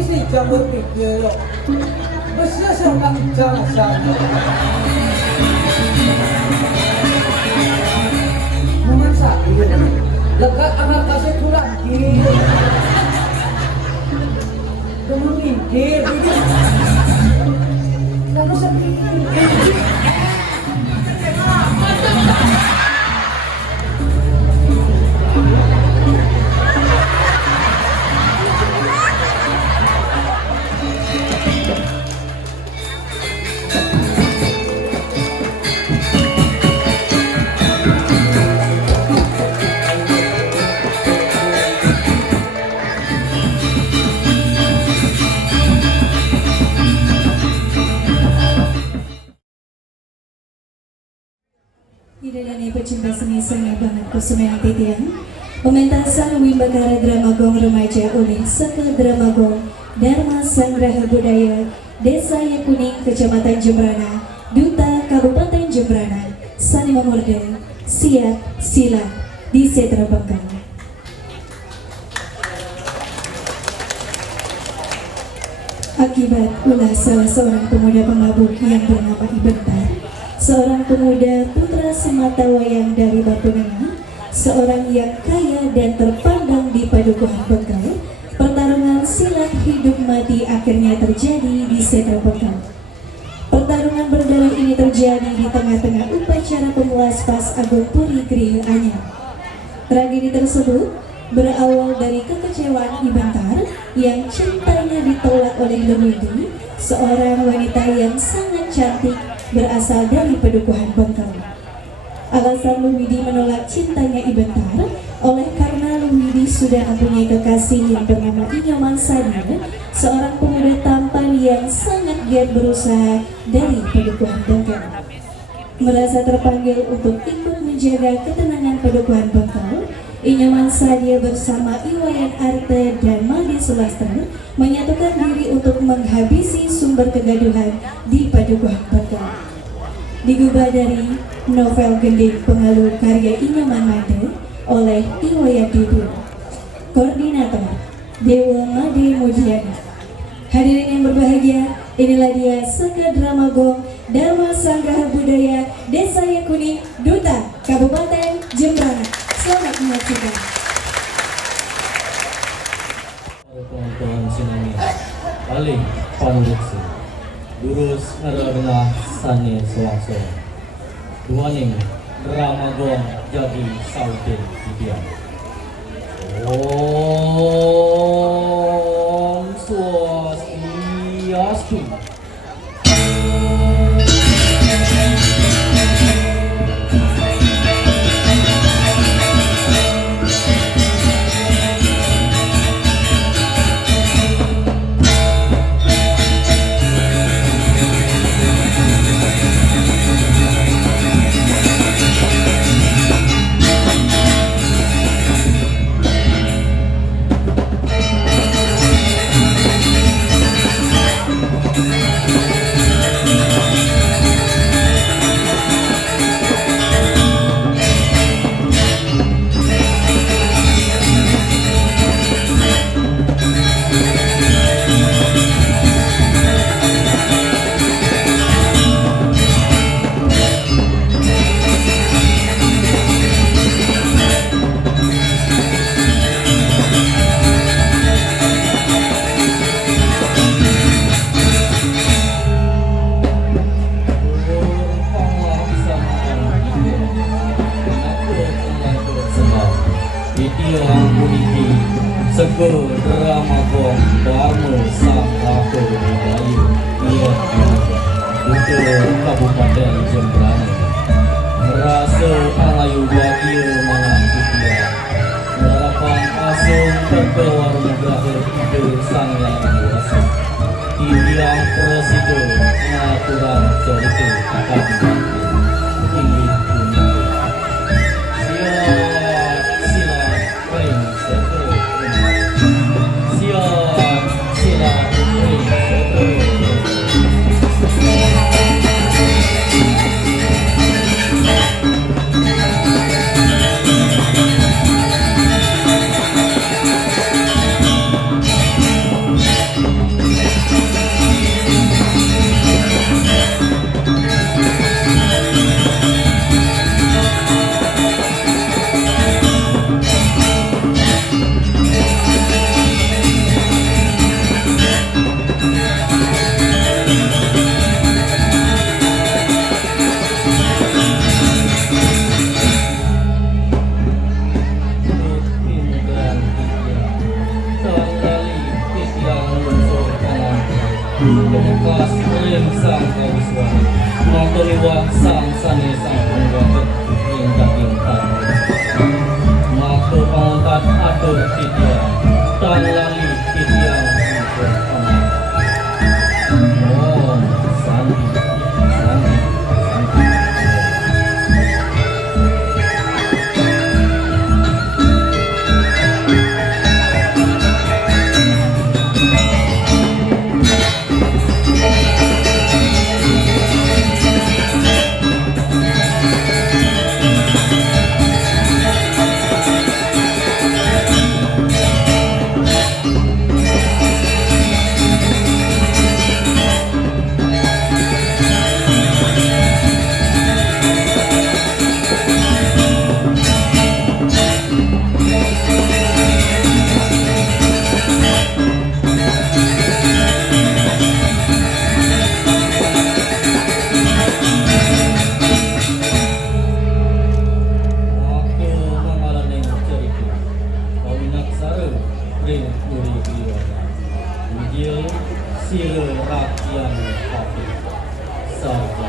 si jamur pikir Masya seorang jangan Naman sakit Lekat anak kasih lagi Kamu mikir Kamu sakit Idadani pecinta seni sangat banget kusumen titian pementasan Wimbakara Drama Gong Remaja Uling Saka Drama Gong Dharma Sanggraha Budaya Desa Yakuning Kecamatan Jembrana Duta Kabupaten Jembrana Sani Mamurde Siap Sila di Setra Bangkang. Akibat ulah salah seorang pemuda pemabuk yang bernama Ibentar, seorang pemuda putra semata wayang dari Batu Nengah, seorang yang kaya dan terpandang di Padukuhan Bengkal, pertarungan silat hidup mati akhirnya terjadi di Setra Bengkal. Pertarungan berdarah ini terjadi di tengah-tengah upacara pemuaspas Agung Puri Griha Anyar. Tragedi tersebut berawal dari kekecewaan Ibentar yang cintanya ditolak oleh Lewidi, seorang wanita yang sangat cantik berasal dari Padukuhan Bengkal. Alasan Lewidi menolak cintanya Ibentar oleh karena Lewidi sudah mempunyai kekasih yang bernama Inyoman Sadia, seorang pemuda tampan yang sangat giat berusaha dari Padukuhan Bengkal. Merasa terpanggil untuk ikut menjaga ketenangan Padukuhan Bengkal, Inyoman Sadia bersama Iwayan Arte dan Madi Sulastro menyatukan diri untuk menghabisi sumber kegaduhan di Padukuhan Bengkal. Digubah dari novel Gending pengalur karya Inyoman Made oleh Iwayan Didu. Koordinator Dewa Made Mujiana. Hadirin yang berbahagia, inilah dia Saka Drama Gong Dharma Sanggraha Budaya Desa Yakuning Duta Kabupaten Jembrana. Selamat menyaksikan. Kawan-kawan sinami paling panurutsi lurus ngarana sane selangso duaning drama gong jadi sauden didiam. Om Swastiastu. Sego drama gong Dharma Sanggraha Budaya Duta Kabupaten Jembrana merasa alayu bahagia mengakutia harapan asung berkewar negara ide sang yang kuasa tiang presiden ngaturan cerita akan tinggi dunia Bekas ring sang kawuswan maturiwah sang sanesang penggaget ing daging tanah Matu pangutat atur titiang tan lali titiang untuk anak Oh sandi sandi sandi Sila rakyat hati saja.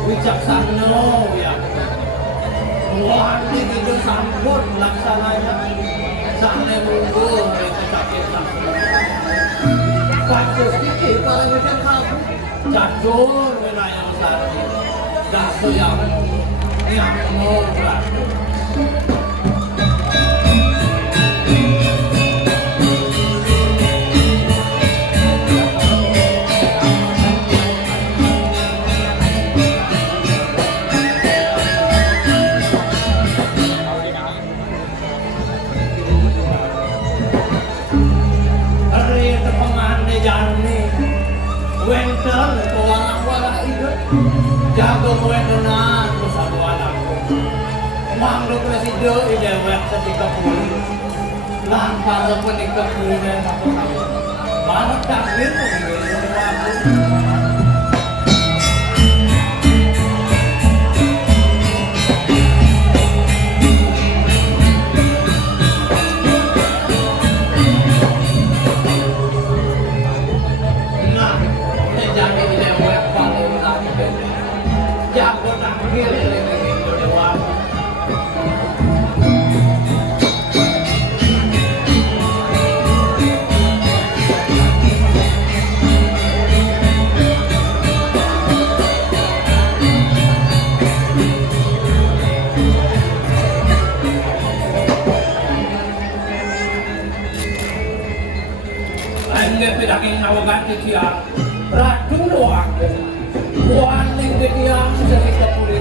Wijaksana ya, wani itu sampun laksananya, sana mundur mereka sakit sakit. Pancus ini kalau mereka kamu jadul wilayah sakit, jatuh yang mau berlaku. Wenten kawalang-walang itu jago wentenan kesaduan aku mangruk resido idewek setika pulih lan para penikah pulihnya aku tahu banget takdir aku Pedangin nawagan di tiang, radung doang. Waning di tiang sekitar pulih,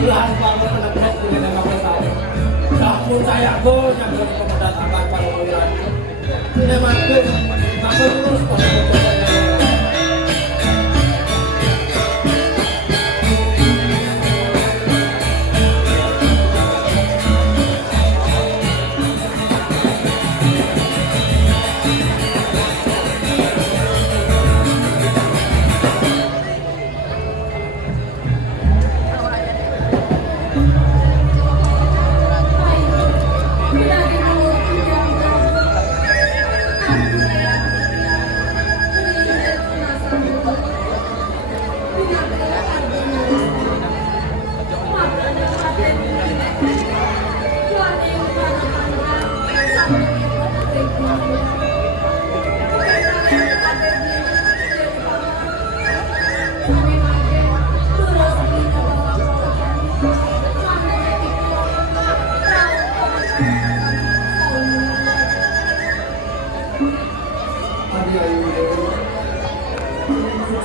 belan banget anak pulih dengan besar. Namun saya go yang berkemendatangkan pada pilihan. Ini makin tak terus pada pilihannya. Adi ayu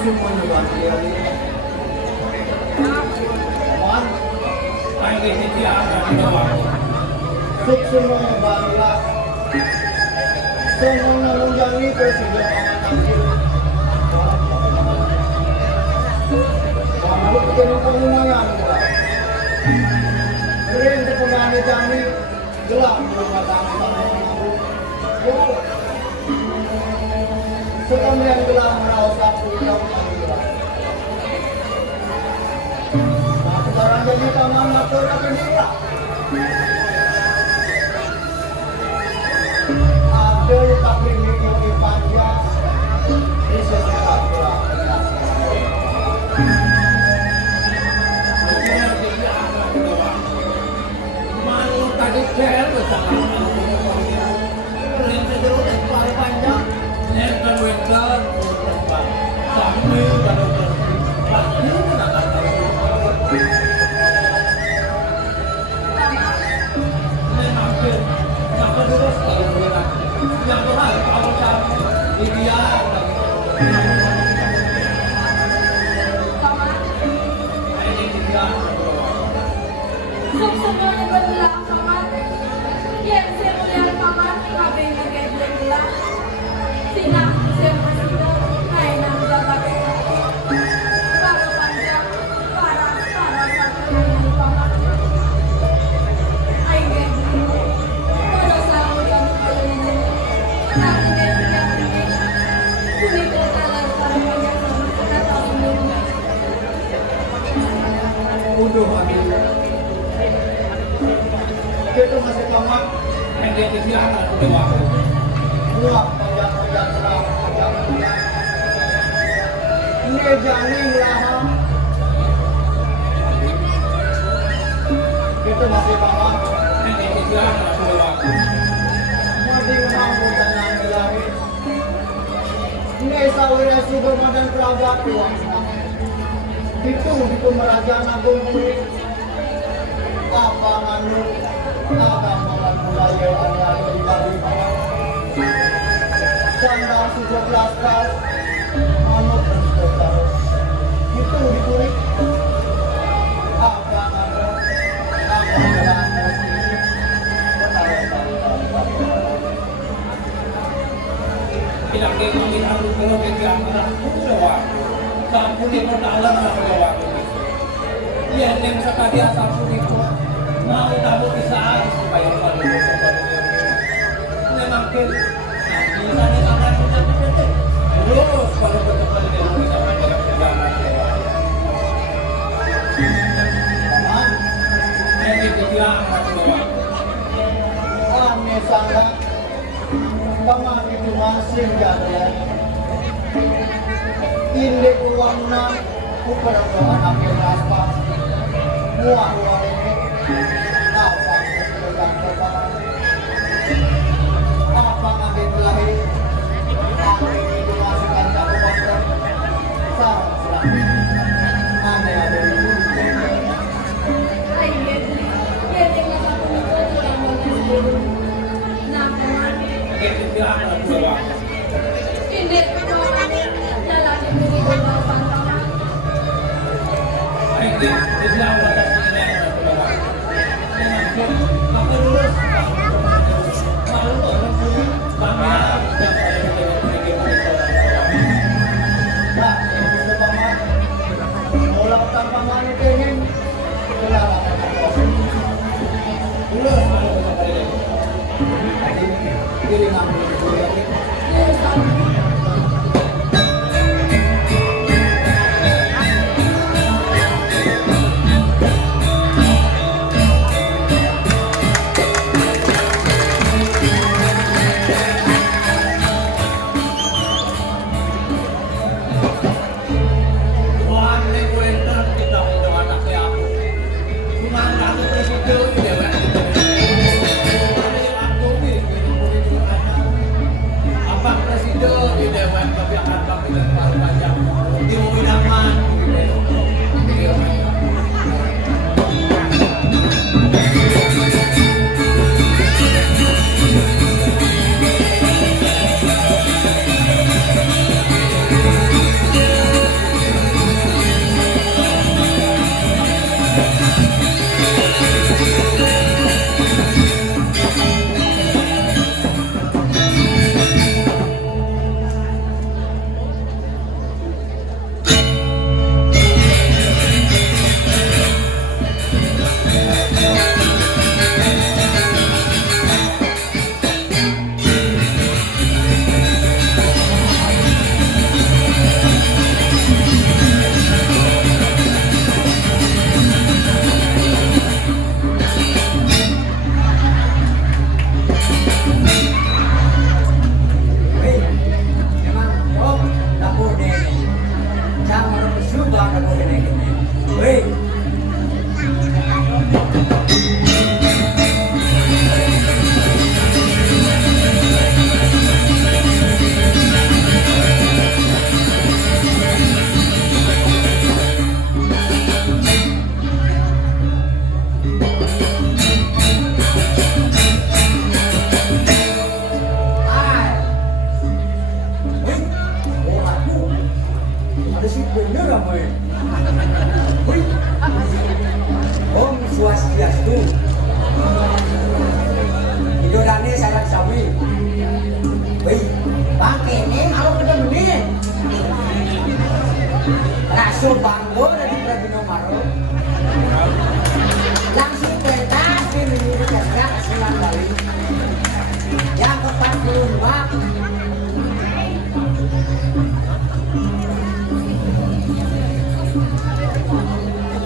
semuanya ganti hari. Wan, Ay, hindi ako ginawa ko. semuanya bangla. Semua nunjangi presiden panganan. Kamu bikin pengumuman pula. Keren kepegawai jani gelap rumah tangga. Sekarang yang gelap merawat sapu yang gelap. Nah, sekarang jadi taman motor tapi gelap. Ada tapi mengikuti panjang di sekitar gelap. Malu tadi keren bersama Rinse dulu dan kepala panjang. Enten winter, kami baru pasti menangkap. Ini hampir sampai dulu sekali bulan. Yang benar kalau kami ideal. Ini ideal. Semuanya bergerak paman. Yang saya melihat paman, apa yang bergerak? Sinak, saya masih hai nang pakai. Para panjang, para satu yang paman. Ai gede. Para satu yang paling ini. Nanti besok yang ini. Kulit ketalan para panjang sama kita tahu dulu. Udah habis. Kita masih tamat. Ini ideal aku dewa. Muak panjang-panjang terang, panjang-panjang. Ini jani melahap. Kita masih tamat. Ini ideal aku dewa. Mati menanggung tanah ilahi. Ini sawirasi bermadan perabat tuang. Itu pemerajaan agung kulit. Apa nganu agama budaya ada di bali sandal sudah kelas manut dan itu dikulik apa nganu Tidak kami harus kalau kegiatan aku dewa. Sampun di perdalan aku dewa. Iya, yang sekali sampun itu mau tahu bisa supaya pada memang ke misalnya akan kita betul terus kalau betul dia bisa menjaga kegiatan ini kegiatan aku dewa. aneh sangat paman itu masih ada indek uangna ukuran anak yang raspa muak uang ini apa yang terbaik apa ngambil lahir apa itu masih kancah kepada sarang selama aneh ada itu Ai gede. Gede nggak satu itu yang mau dulu. Nah, paman. Ini kegiatan aku dewa. Ini paman jalan itu di bawah pantang. Ini kegiatan aku dewa. Aku lulus. Lalu orang punya bangga dan nah itu paman bola utang paman itu ingin kelalaian lulus kalau kita jadi pilih ngambil kuliah ini sih bener ramai. Wih, Om Swastiastu. Idolane sarang sawi. Wih, pakai ini kalau kita beli. Rasul banggo dari Prabino Maro. Langsung pentas di menurut kerja Sunan Bali. Yang ke-42.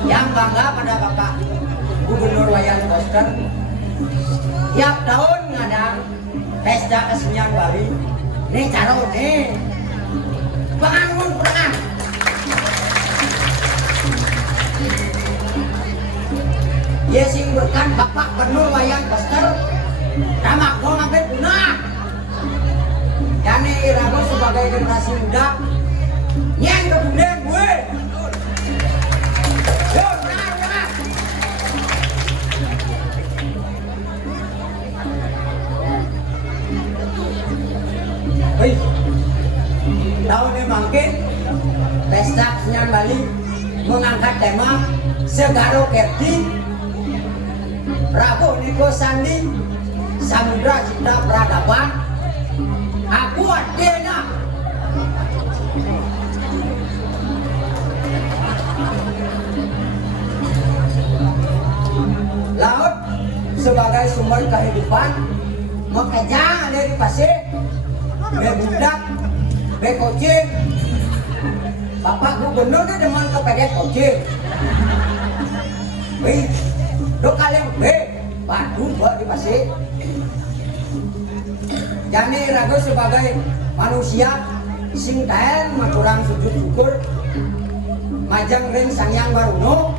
Yang bangga pada Bapak Gubernur Wayan Koster. Tiap tahun ngadang pesta kesenian Bali. Ini caro nih. Penganun pernah. Dia sing berkan Bapak Gubernur Wayan Koster. Tamak kau ngapain punah. Yani Irago sebagai generasi muda. Yang kemudian gue. Yo, benar. Wih, tahun ini makin pesta kesenian Bali mengangkat tema Segaro Kerti, Prabu Niko Sandi, Samudra Cipta Peradaban, Aku Adena. Laut sebagai sumber kehidupan, makanya ada di pasir. Bebudak, bekocing. Bapak Gubernur itu dengan kepada kocing. Wih, do kalian batu buat di pasir. Jadi ragu sebagai manusia sing taen maturang sujud syukur majang ring sangyang baruno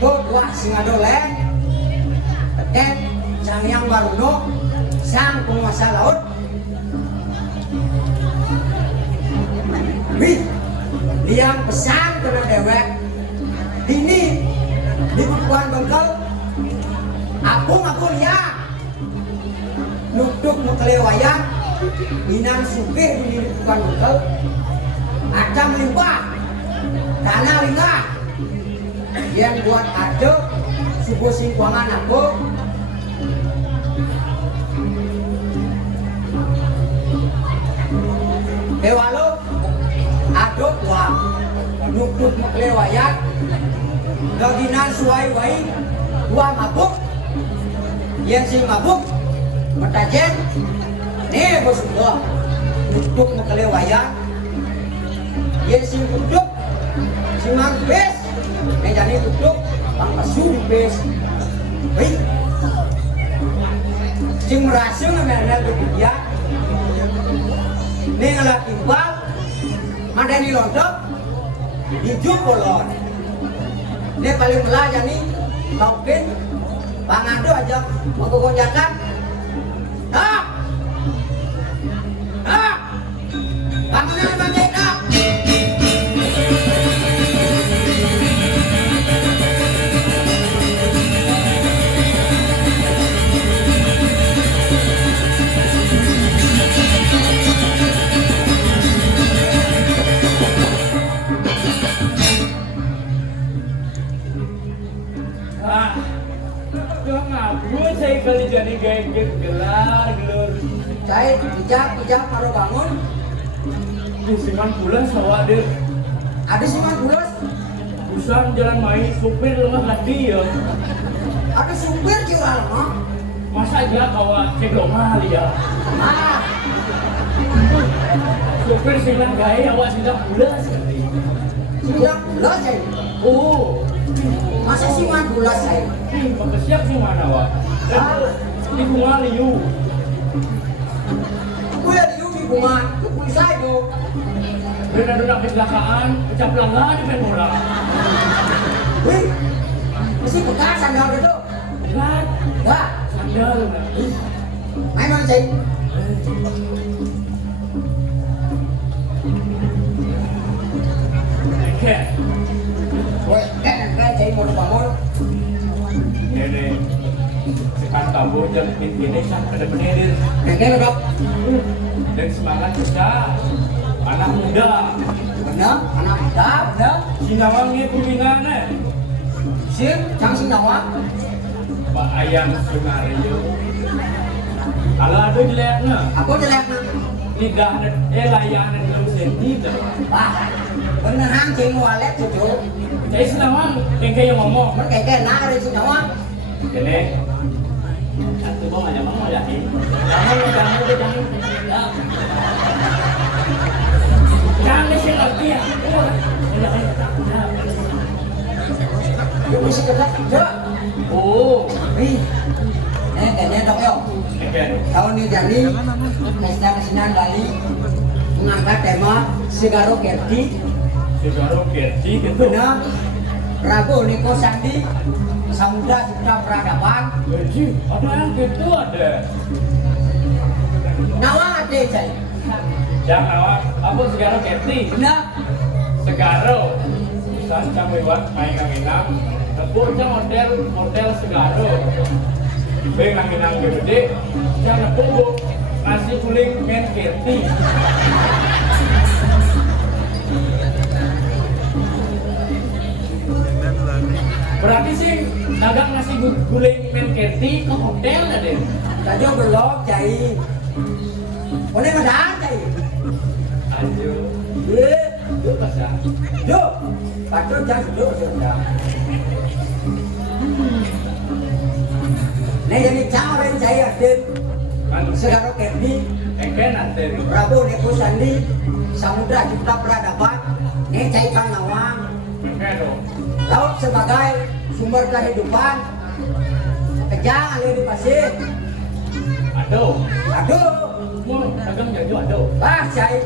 dua singadoleng teken sangyang baruno sang penguasa laut. Wih, liang pesan kena dewek dini di bukuan bengkel aku liang nukduk mukelewayan minang supir di bukuan bengkel acam limbah tanah limbah yang buat aduk subuh singkuangan aku dewalo aduk wah nukduk mukelewayan gaginan suai wai dua mabuk yang sing mabuk matajen nih bos gua nukduk mukelewayan yang sing nukduk sing mangbes nih jadi nukduk pangkasu bes wih sing merasa ngamel begitu nih ngelak timbal madani lontok hijau polon dia paling belajar nih mungkin pangado aja mau gonjakan bangunan merdeka. Saya kali jadi gengget gelar Saya pijak karo bangun di siman bulan sawah deh ada siman bulas usaha jalan main supir lemah hati ya ada supir jual mah masa aja kawa ceblongan ya supir siman gaya awak sudah bulas sudah bulas saya masa siman bulas saya pakai siap sih mana wa di bunga liu gue liu di bunga gue saya do benar-benar kecelakaan pecah pelanggan di penbola wih masih bekas sandal itu berat enggak sandal memang saya kayak woi kayak saya mau bangun ini sekan tabu jam ini kan ada benerin kayak dok dan semangat kita anak muda. Bener, anak muda, bener. Sinawangnya kuminane. Sing, jangan Sinawang. Pak Ayam Sunario. Kalau ada jeleknya, Aku jeleknya. tidak layanan lu sendiri. Wah, beneran cing walet cucu. Jadi Sinawang yang kayak ngomong. Mereka nak ada Sinawang. Jadi, satu bang aja bang ada sih. Jangan sih ngerti ya. Yuk mesti kerja. Oh, Ih, kayaknya dok yo. oke. Tahun ini jadi pesta kesenian Bali mengangkat tema Segaro Kerti, Segaro Kerti gitu. benar. Prabu Niko Sandi, Samudra Cipta Peradaban. Jadi, ada yang gitu ada. Nawang ada cai, Jangan awak, apa Segaro Kerti? benar. Segaro. Misal cang lewat main nganginang, nebuknya model Segaro. Main nganginang gede, jangan nebuk nasi kuning main Kerti. Berarti sih dagang nasi guling main Kerti ke hotel ada. Tadi belok cai, boleh madang cai. Aduh, Ye, itu bahasa. yuk, patron jangan duduk sudah. Nih jadi cang orang cai ada Kan Segaro Kerti, engken nanti. Prabu Niko Sandi, Samudra Cipta Peradaban. Nih cai Kang Nawang. Engken dong. Laut sebagai sumber kehidupan. Kejang ada di pasir. Aduh, Aduh, mau dagang jaju aduh. bah cai.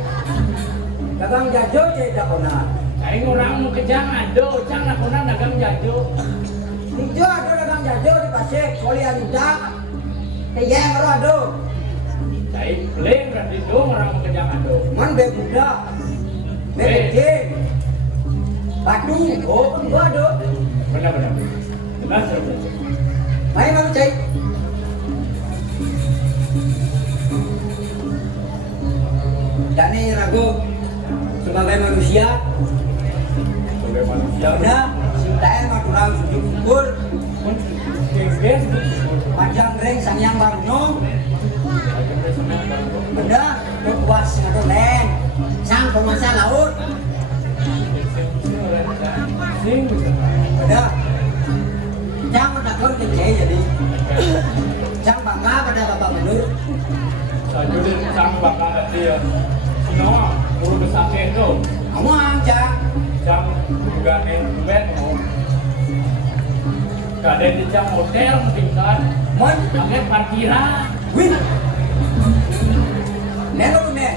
Dagang jajo cai dakona. Saya orang mau kejang aduh, cang nakuna dagang jaju. Hijau ada dagang jajo di pasir. Koli aduda. Kejang ro aduh. Saya beli berarti dong orang mau kejang aduh. Man be budak. Be kecil. Batu. Oh, pun gua aduh. Benar-benar. Jelas benar. Main mau cai. Dan ini ragu sebagai manusia. Sebagai manusia, Ya, cintain mah kurang syukur. pun geng-geng Panjang reng sangyang baruno. Benda, tuh puas ngadu leng. Sang pemasa laut. sing Benda. Jang menakon kecil jadi. Jang bangga pada Bapak Benur. sajudin cang bakal dia. Sinoa, buru besake itu. Kamu aja. Cang juga ben mau. Kaden di cang hotel tingkat. Mon, Pakai parkiran. win. Nelo ne.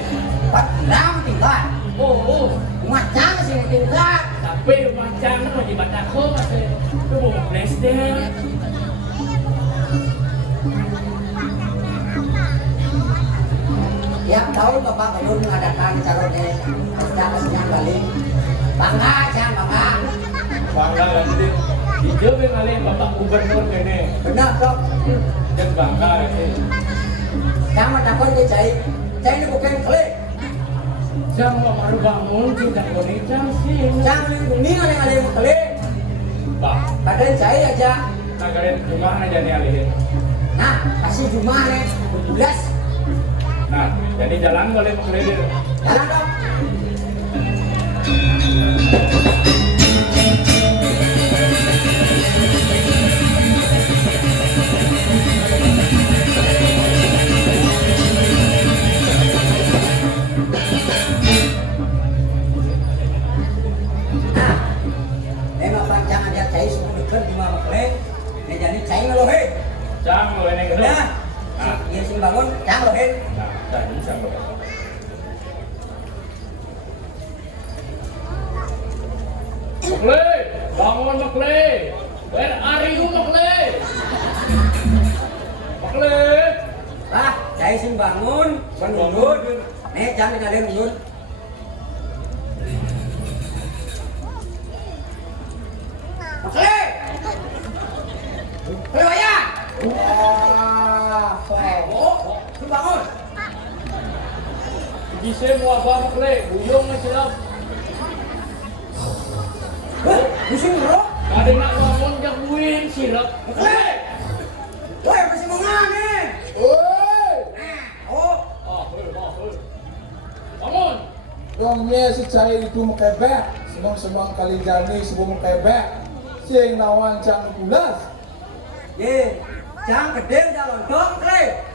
Pat ram tinggal. Oh, Macam sih tinggal. tapi macam itu di Batako masih itu mau presiden. Tiap tahun Bapak Benur mengadakan carone pesta kesenian Bali. Bangga, Jang, bangga. Bangga nanti dijawabin kali Bapak Gubernur kene. Benar, Dok. Dan bangga ini. Jang menakon ke cai. Cai ini bukan klik. Jang mau baru bangun kita koni jang sih. Jang lindungi ada yang klik. Pak, Badan cai aja. nagarin rumah aja nih alihin. Nah, kasih jumlah nih. 17. Nah, jadi jalan boleh keliling. Jalan, Dok. Nah, memang panjang aja cai semua dekat di mana klik. Ini jadi cai ngelohe. Jang lo ini gitu. Nah, Nah, ya sing bangun, cang lohe. nah, jadi jang lo. Makle, bangun Makle. Where are you Makle? Makle. Lah, cai sing bangun, bangun. Nih, jangan ada bangun. Oke. Halo ya. Wah, bangun. Bisa mau apa makle, buyung na sila. Pusing bro. Ada nak ngomong jaguin sila. Makle. Woi, masih mau nih. Oi! Oh, Bangun. Dongnya si cai itu mekebek, semang kali jadi sebelum mekebek. Sing lawan cang pulas. ye, jangan gede jalan dong, Kle.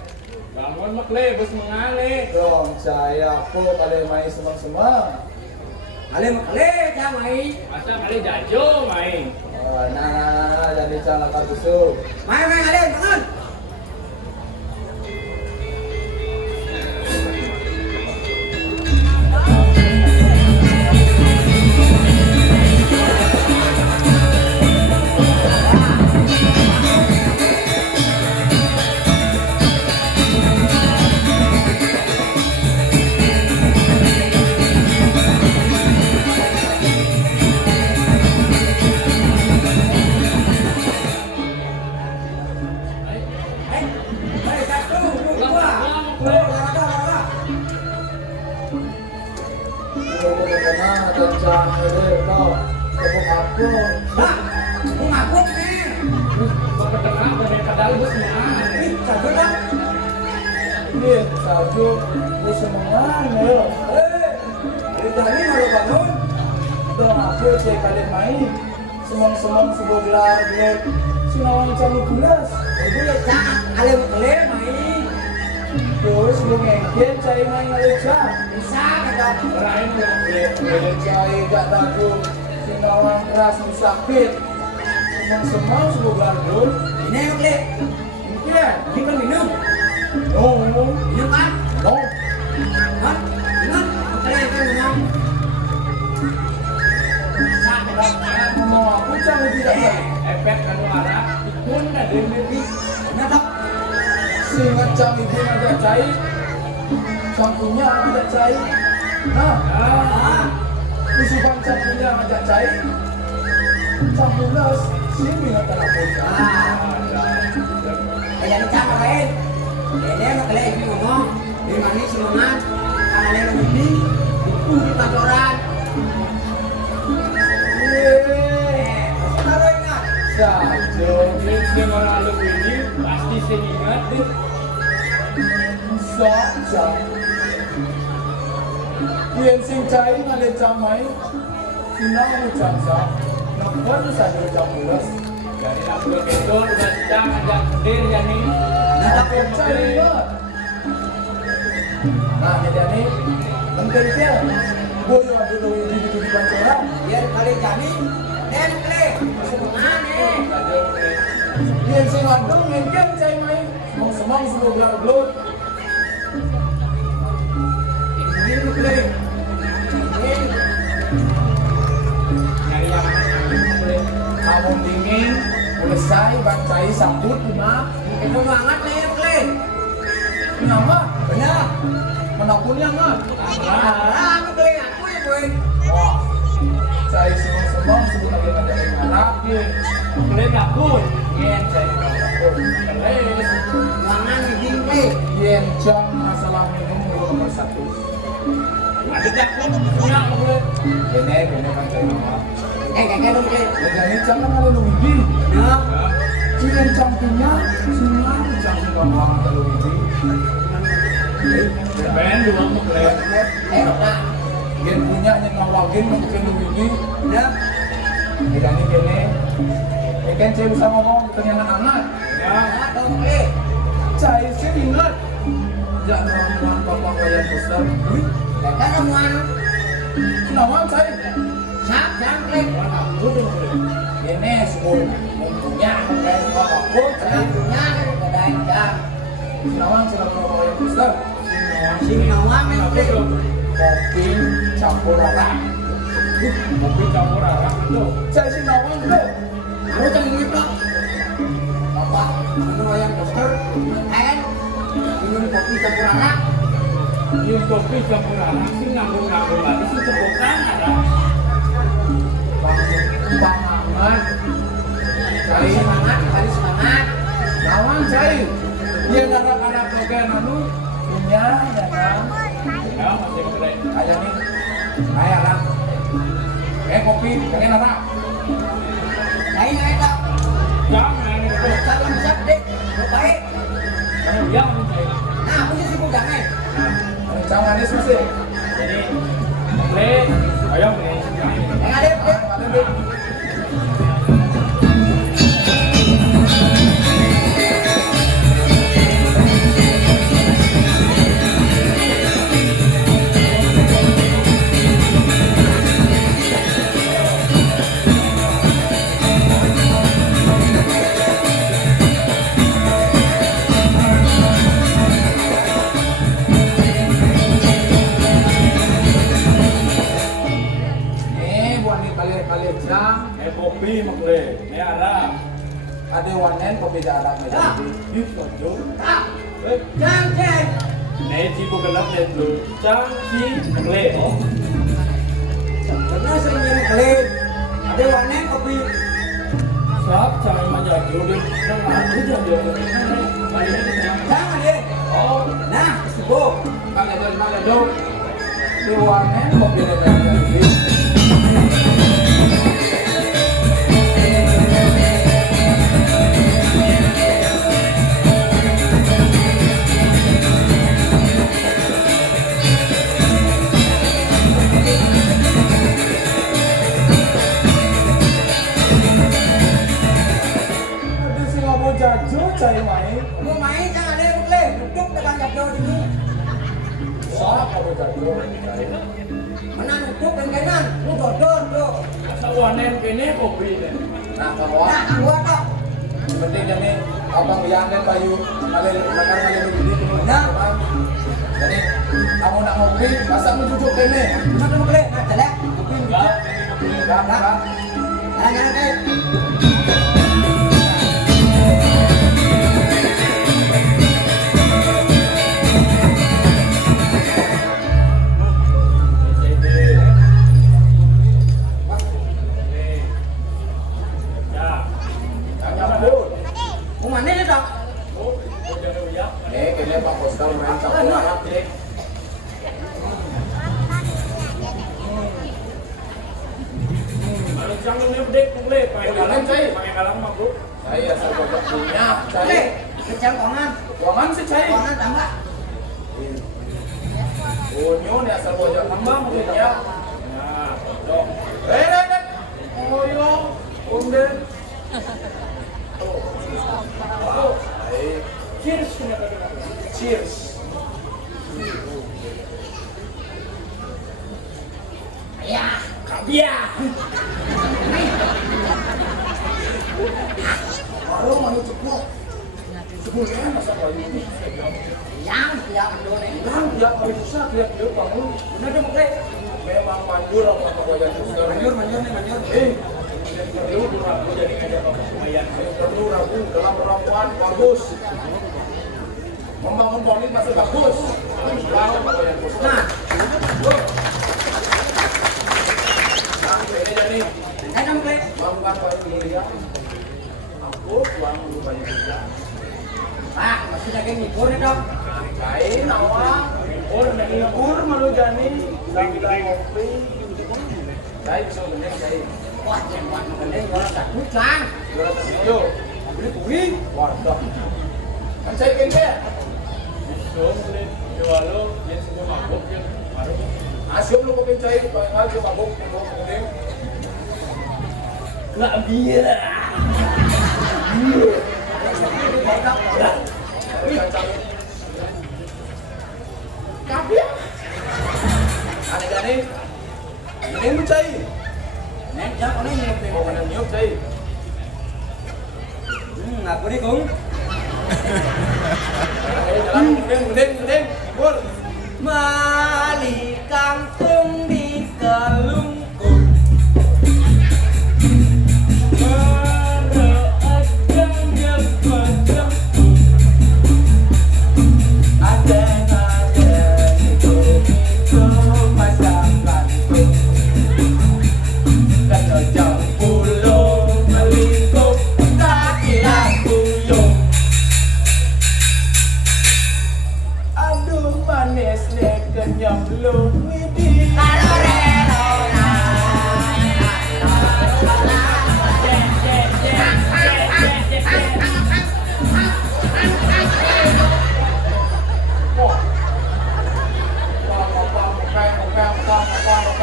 Bangun makle, bos mengalih. Dong saya apa kali main semang. Kale makle jangan main. Masa kali jajo main. Nah, jadi cang lakar tusuk. Main kale, jangan. Semang sebuah gelar gelar sinawang cang pulas. Ale makle main. Terus lu ngengken cai main aleca. Bisa kata. Berain lu makle. Cai gak dagu sinawang keras sakit. Semang sebuah gelar gelar. Ini makle. Mungkin Ini kan minum. Minum kan? no. Hah? Minum. Makle kan minum. Ngomong aku cang tidak tahu. Efek kanu arah, ikun na din lebih. Nyatok. Singat cang ibu ada cai. Cang punya ada cai. Nah, Ah. usupan cang punya ada cai. Cang pulas sini nggak terapun. Ah. Kaya ni cak lain. Ini makle ini ngomong. Di manis semangat. Karena dia lebih. Itu di pacoran. Kalau ingat. Sajo. Mungkin orang lu ini pasti seingat deh. Saja. Yen sing cai ngale camai. Sinau cangsa. Nakwan saja jam pulas. Dari aku itu udah sedang ajak dir ya nih. Aku cai banget. Nah, jadi mungkin dia boyo dulu di pancoran. Biar kali kami. Dan makle. Semangat nih. Yen sing andung ngengken cai mai. Semang suruh gelar gelut. Ini makle. Ini. Nyari yang makle. Kamu dingin, selesai bancai sabut lima. Itu banget nih makle. Kenapa? Benar. Menakun yang nggak? Ah, makle aku ya gue. Wah, cai semang sebut lagi ada yang marah. Makle takut. Yen cai takut. Keles. Jangan bikin makle. Yen jam masalah minum nomor satu. Ada takut. Punya makle. Kene bancai mama. Kayak dong makle. Ya jadi jangan ada luwidi. Nah. Yen jam punya, semua jam gampang ada luwidi. Ben dua makle. Nah. Yen punya yang ngawagin mungkin luwidi. Nah. Ya jadi kene. Ikan cai bisa ngomong ternyata anak. Ya. Nah, dong makle. Cai sih ingat. Jangan ngomong bapak wayan besar. Kita temuan. Kenapa cai? Siap, jangan makle. Takut makle. Ini sebut mempunya dan bapak Jangan punya daripada jam. Kenapa cai bapak wayan besar? Sini nawang nih makle. Kopi campur rara. Kopi campur arah itu. Cai sih nawang dulu. Aku jangan inget loh. Bapak, minum ayam poster, minum kopi campur arak. Yung kopi campur arah sih nganggur-nganggur lagi sih cepokan ada. Banget. Kali semangat, kali semangat. Nawang cai. Dia anak-anak bagian anu punya ya kan. Ya, sama sih kere. Aja nih. Ayo lah. Kopi, kalian apa? Lain aja tak. Jangan itu. Salam sabde. Baik. Kamu dia mencari. Nah, aku sih sibuk jangan. Jangan manis masih. Jadi, le, ayo nih. Yang ada deh. Nih, buat nih balik jam. Kopi makle, ne ada. Ada wanen kopi jarak nih. Ya. Yuk, tuh. Tak. Eh, Jangan. ne cipu gelap ne tuh. Cangci makle, oh. Benar sering kali. Ada warna kopi. Sab cai majaju deh. Dan aku jadi. Jangan dia. Oh, Nah, sibuk. Mana jauh. Di wanen kopi jarak. Ada sih nggak mau jaju cai main. Mau main jangan ada boleh. Duduk dekat jauh ini. Soal kamu jaju. Mana duduk dan kanan. Lu dodol tuh. sawanen kene kopi deh. Nah kalau Nah, gua tak. penting jadi abang yang dan bayu malah makan malah begini Nah. jadi kamu nak ngopi masa mencucuk kene Mana boleh? Nah, jelek. Kopi. Enggak, enggak enggak Jangan kayak. Mau mana ni tak? kene Pak Bostal main campur Arab deh Jangan nyebdek boleh, pakai kalang mabuk. saya asal pojok punya Boleh. cari Kecil kongan. ruangan sih cari Kongan tambah. unyu nih asal pojok tambah mungkin ya Nah, cocok. oh yo unde Cheers punya tadi. cheers Ya. Kabiah. baru mau cepuk sebelumnya masa bayu ini Yang dulu ni. bilang dia kalau susah dia bangun Benar tu boleh. memang manjur apa wajah suster Manjur ni manjur. perlu ragu jadi ada lumayan perlu ragu dalam perempuan bagus membangun polis masih bagus kalau wajah suster Nah, nah ini jadi ada boleh. bangun bayu mulia aku tuang dulu banyak juga Pak, masih lagi ngibur ni dok. kain awak libur malu jani sambil ngopi saya bisa mending saya Wah, cepat mending orang tak pucang. juara tersiyo beli kuih wadah kan saya kengke Dom boleh jual lo, yang semua mabuk yang baru. asyik lu kopi cai kalau ke mabuk kemudian Nggak biar. Tapi aneh-aneh ini mu cai Nek jak ni ni. oh mana niup cai Aku ni kong. jalan mending libur Mali kampung di Kelungkung. aduh manis nih kenyam lo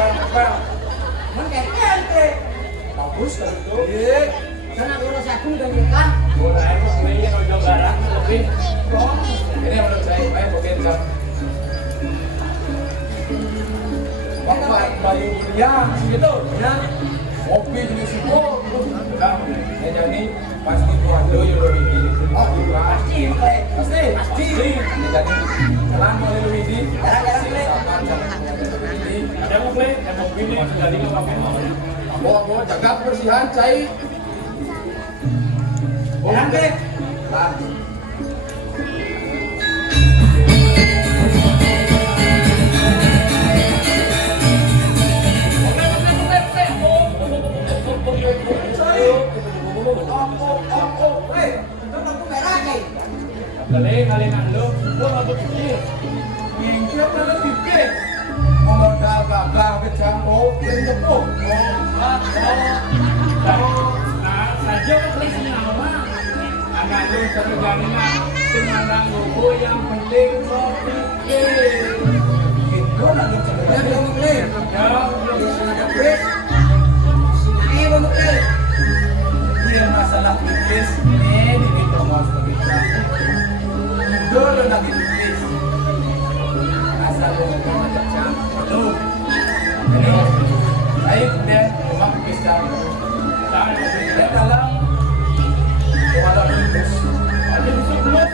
Pel. Mun kayak ente. Bagus kalau itu. Iya. Sana urus aku dan ikan. Boleh, emang ini yang udah barang lebih. Ini yang udah saya main mungkin jam. Bapak Bayu Mulia, gitu ya. Kopi jenis itu, udah. Ya jadi pasti buat lo yang lebih gini. Oh, pasti, Pasti. Ya jadi jalan mau lebih gini. Jalan-jalan, Ple. Ada mau Ple, mau gini, jadi nggak apa-apa. Bawa jaga kebersihan, cai. Jalan, Ple. Nah. Kalian lo nggak pikir, ingkir dalam pikir, memodal gagah bercampur bertepuk, nah saja kelas nama, anak lu satu jaminan, semandang lugu yang penting berpikir, itu nanti sebenarnya Yang ngomong, Ple. ya, Sana ada Ple. Sini ngomong, Ple. dia masalah pikir, ini kita mau berbicara. Dulu lagi tulis asal lu mau macam lu ini saya kemudian memang bisa saya dalam kepada tulis ada sebelum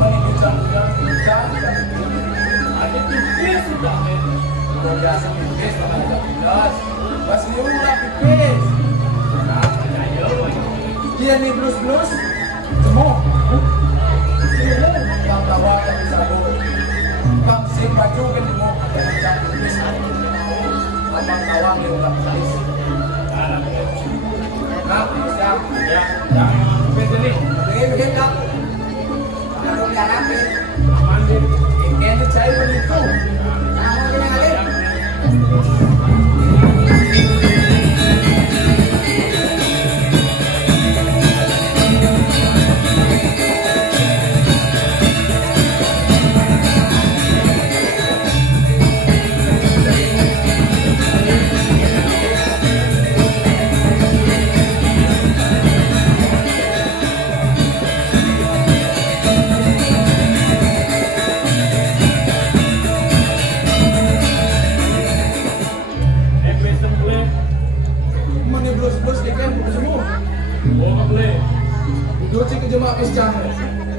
menuju jam ada tulis sudah biasa tulis sama ada tulis pasti udah tulis dia nih blues semua bang tawa yang bisa bang sing baju kan mau ada macam tulis abang tawa yang udah tulis nah siap ya jangan betul nih Begini, Kak. Kalau jalan, Ple. mandi ini saya begitu Nah, mau gini kali. mani blues ikan semua oh boleh itu cek ke jemaah pisang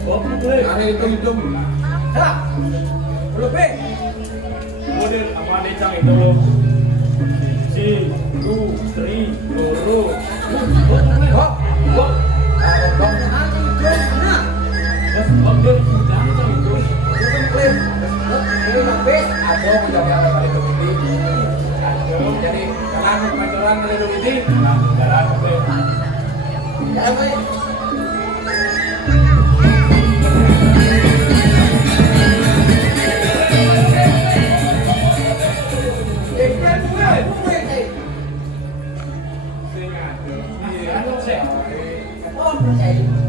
oh boleh ada itu hidup Dah. Belum, Ple. model apa decang itu si tu tri loro boleh Oh. oh Jangan terus, nah. terus model sudah itu Itu, Ple. Ini habis. ada menjadi anak kali ini ada jadi jalan kemajuan kali ini jalan oke Jalan, Ple. Oh, percaya.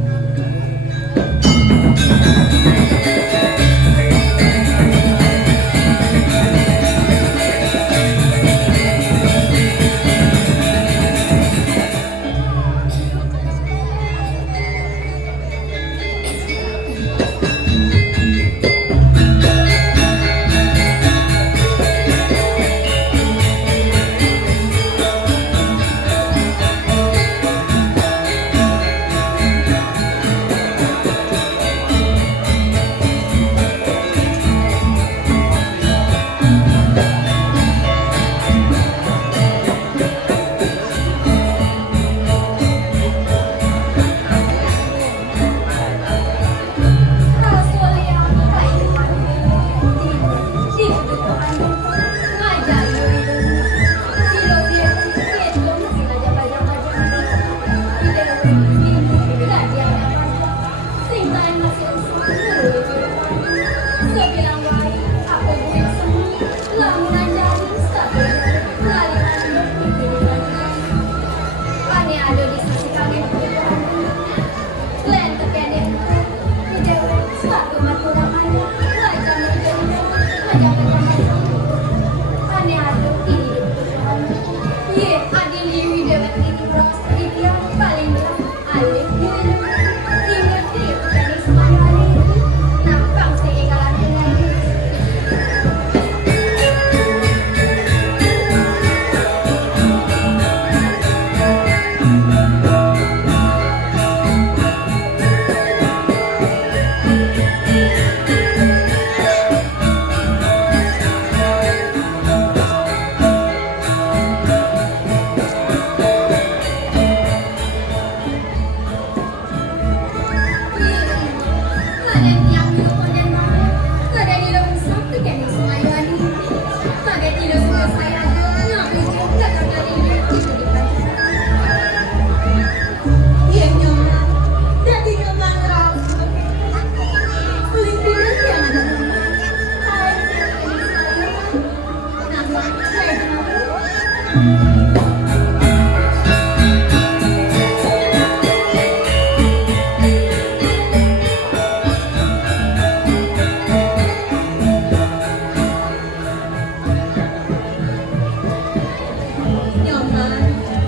Nyoman,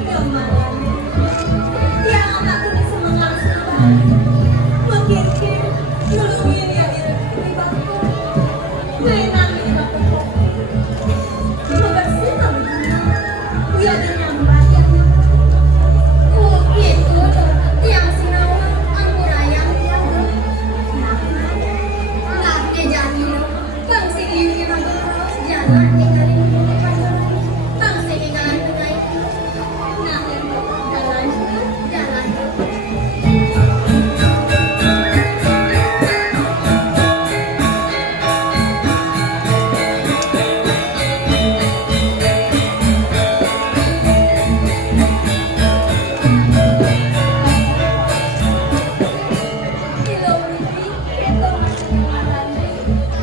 nyoman. Tiang anakku di semangat sudah. Mungkin nulungin ya di bangku. Menang di bangku. Makasih kamu. Uya dan nyambat ya. Gitu tuh. Tiang sinawa anggur ayam tiang. Nah, dia jadi bang sini memang terus jalan tinggalin bang sini jalan tengah itu. Nah, jalan. Kilo beli, itu masih makan.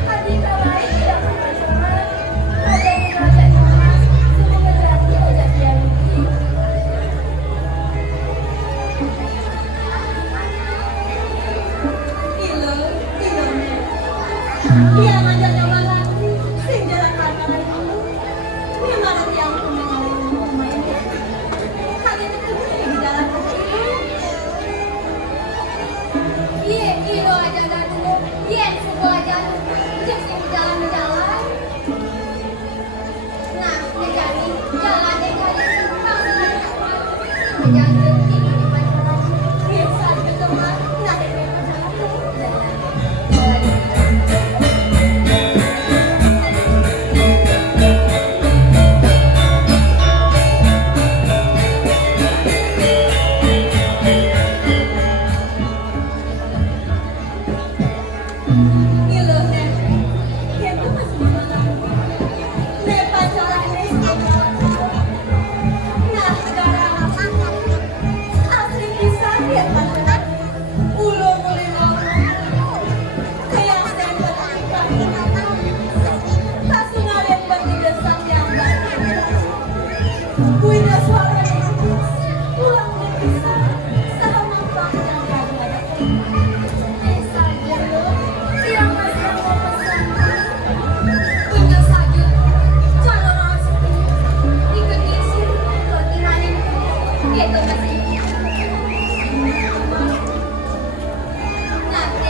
Adik lain yang berjalan, ada di raja Nyoman, semoga jadi ojek yang Kilo, dia ngajak Nyoman lagi, sing jalan kanan itu. Dia mana tiang mengenalin pemain ya. Kalian ketemu di jalan kaki. Iya, kilo aja dah dulu. Iya, suku aja dulu. Jangan sih jalan-jalan. Nah, dia jadi jalan deh kali. Kau selalu tak jaga ini di pacaran. Biasa gitu mah. Nah, dia jalan. Gila, Nek. Itu masih gimana? Nek pacaran ini sekarang. Nah, sekarang asli bisa ya pacaran. Ulo-ulo. Kayak sempet nikah. Tak sungarin berdesak yang baik. Punya suara yang bagus. Pulang bisa. Sama bang yang kadang-kadang. Saja lo, yang masih mau pesan. Punya saja, calon asli. Ikut isi, roti manis. Gitu masih. Nanti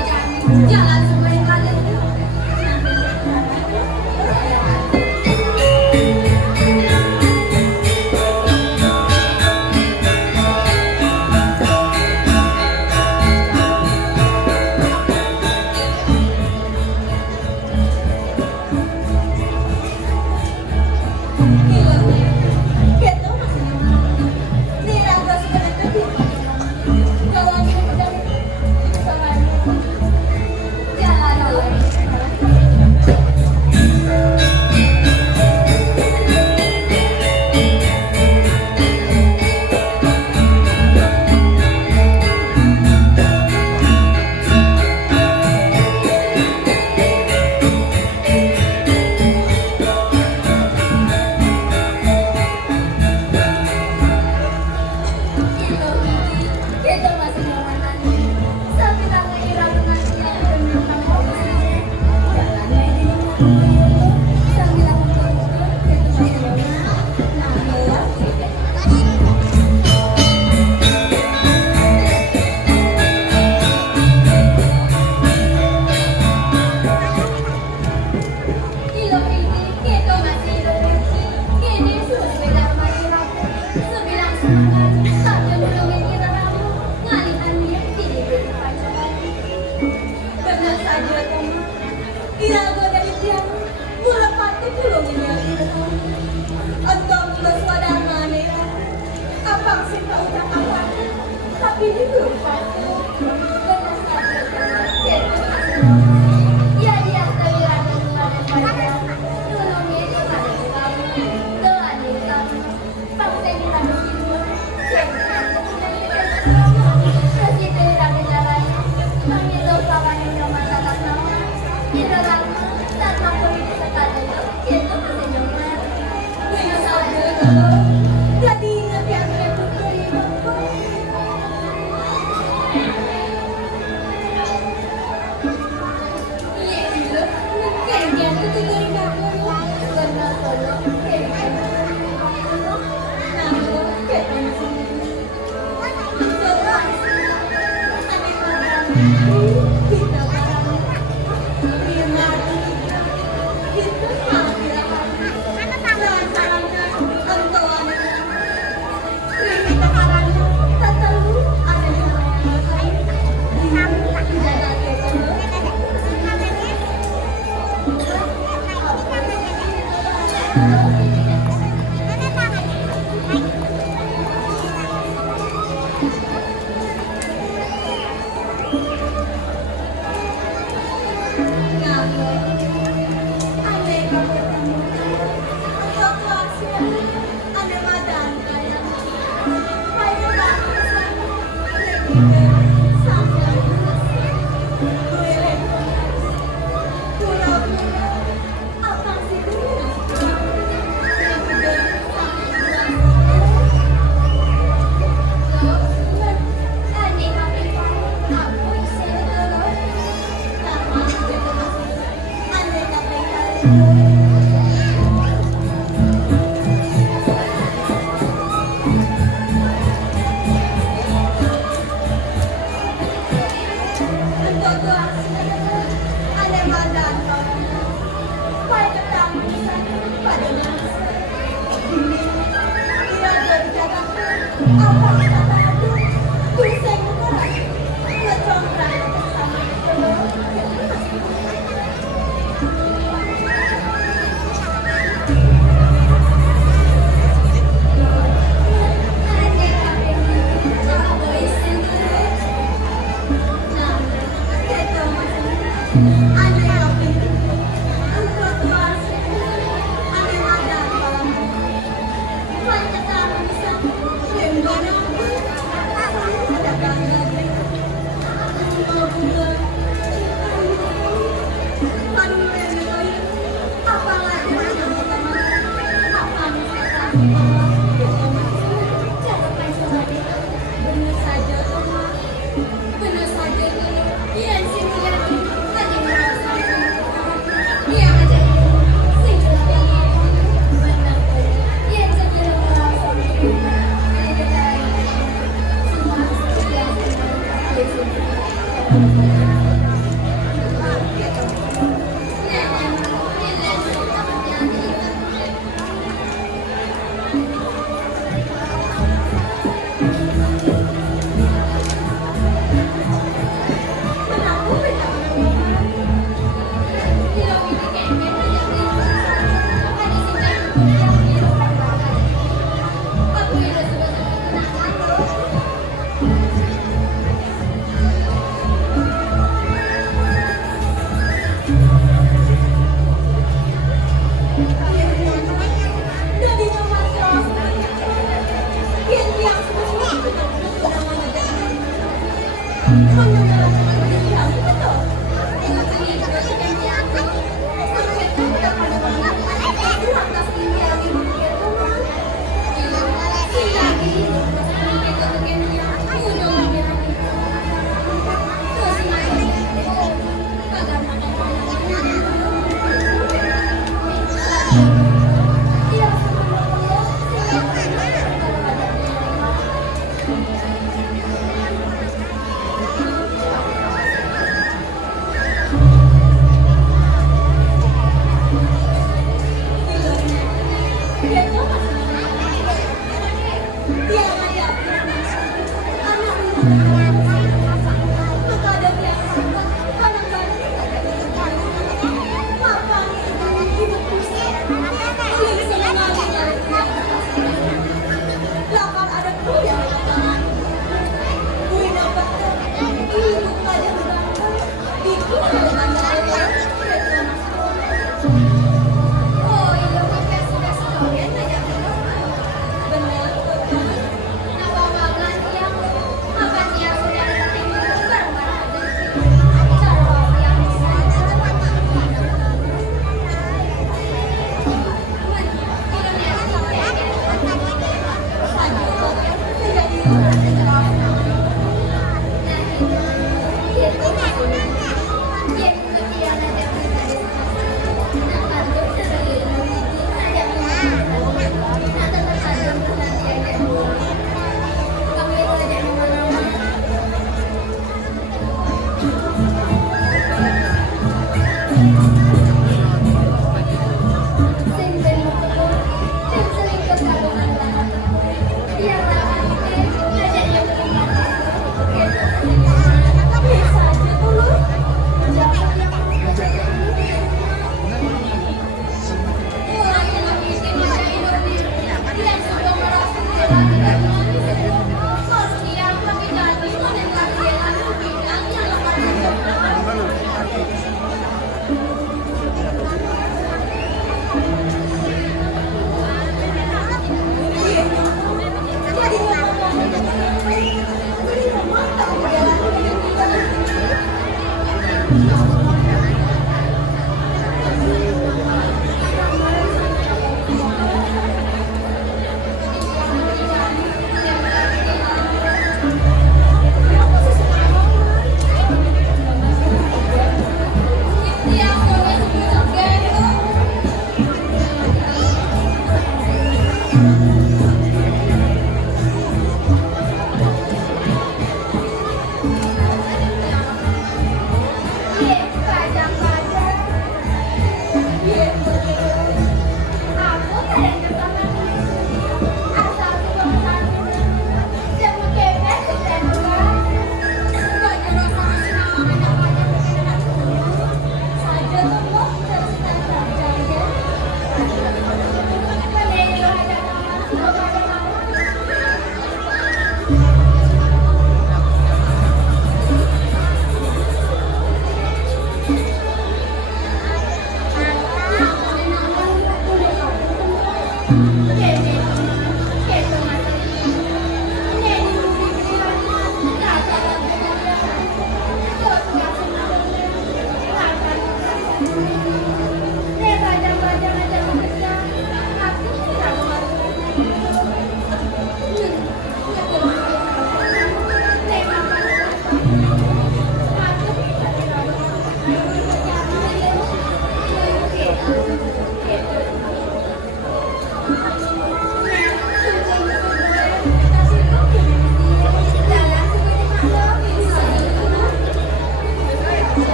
jalan semua yang kalian itu. Jadi ingat yang repot dari bapak. Iya dulu, kayak gitu tuh dari bapak. Benar kalau kayak gitu. Nah, kayak gitu. Coba, ada barang kita barang terima itu hampir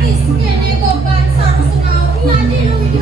Is kene kok kan sareng senau ngadi lu iki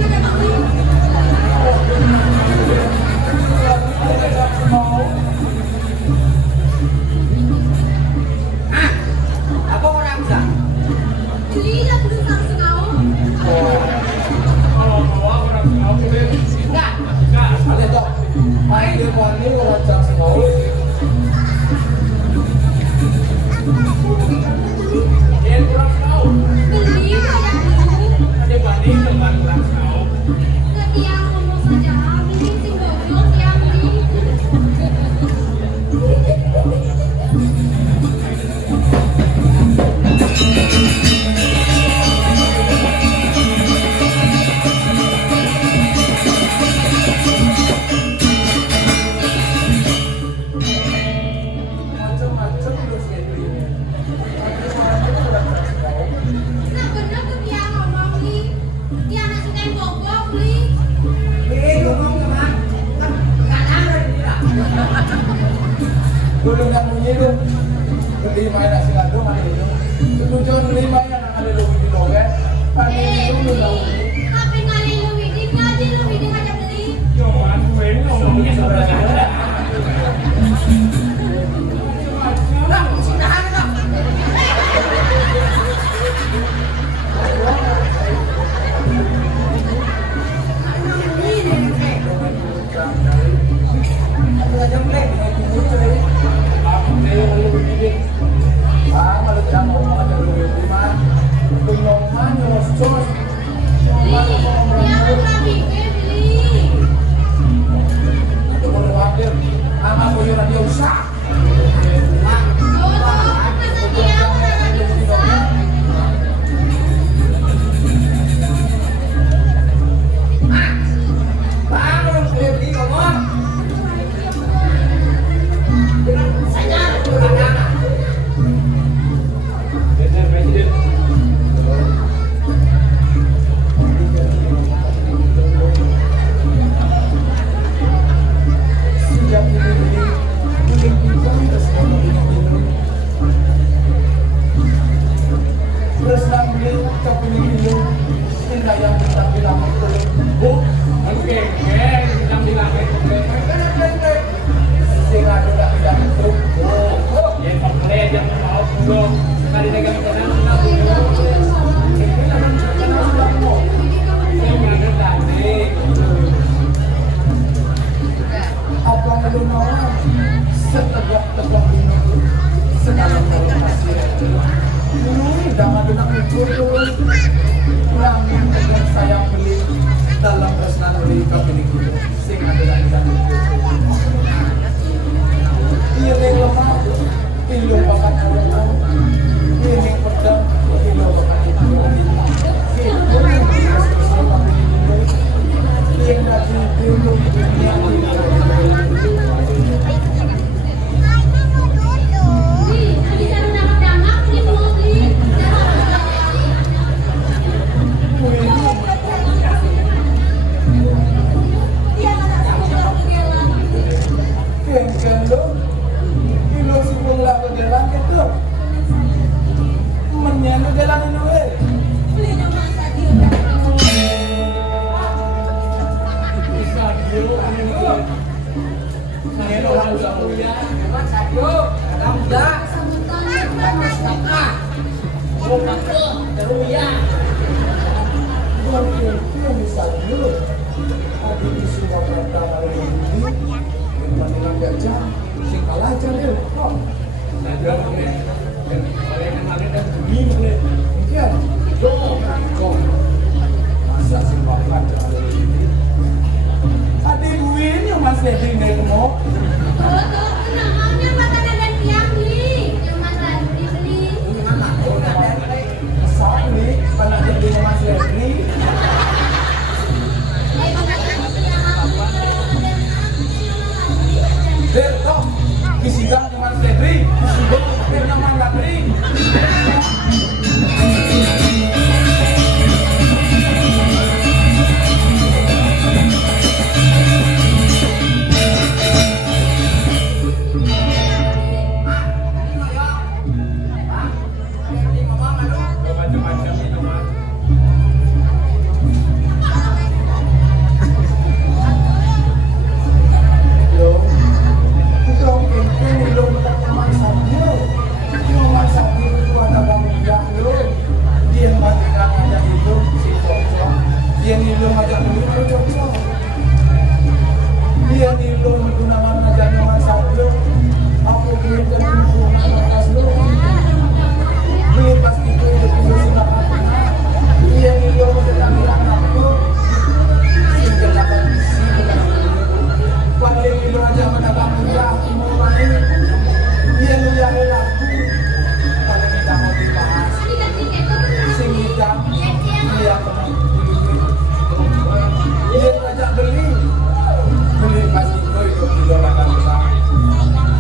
Dulu nang nyiru. Beli mainan si Lado mana itu? Tujuan beli mainan yang ada di dompet. Tadi dulu nang. Tapi ngali lu Widi ngajak beli. Cuman gue ngomongnya sebenarnya. Nah, sinahan na.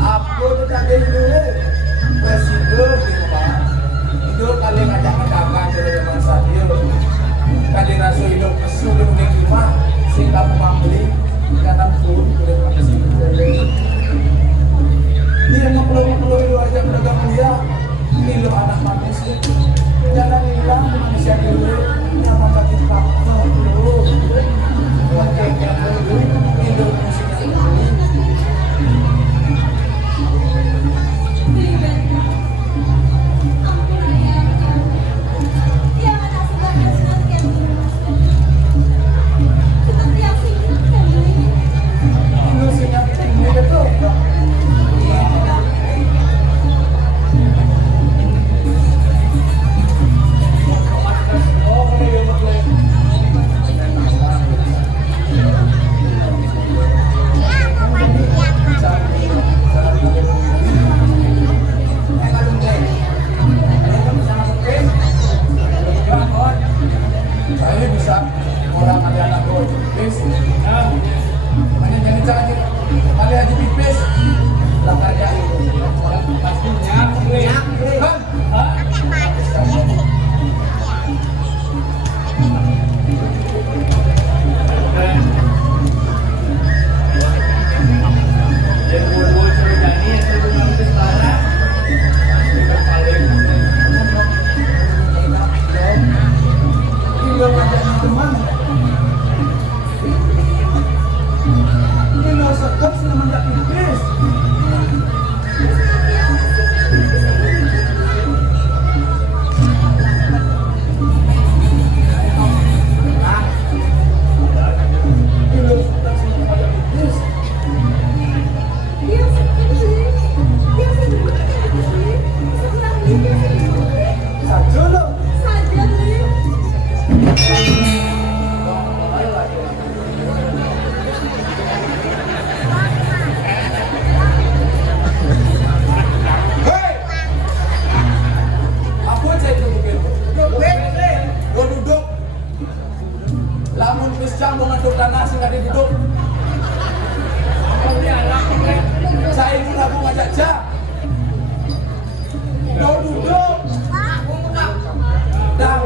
Aku tuh tak ada Pipis. Nah, makanya jadi cara kali Haji Pipis. Lah kerja itu. Pastinya Nyak, Bre. kan? Hah? Yang buat cerita ini yang terbuka ke sekarang. Yang paling Tinggal ngajak teman. Ini mau sekep selama nggak pipis. Dia sekali, dia sekali, sebelah ini Saja lo. saja nih. hei! Apa aja itu mungkin? Gue duduk. Lamun pisang mau ngaduk tanah sih nggak duduk. Saya itu lagu ngajak ja. Gue duduk. Dan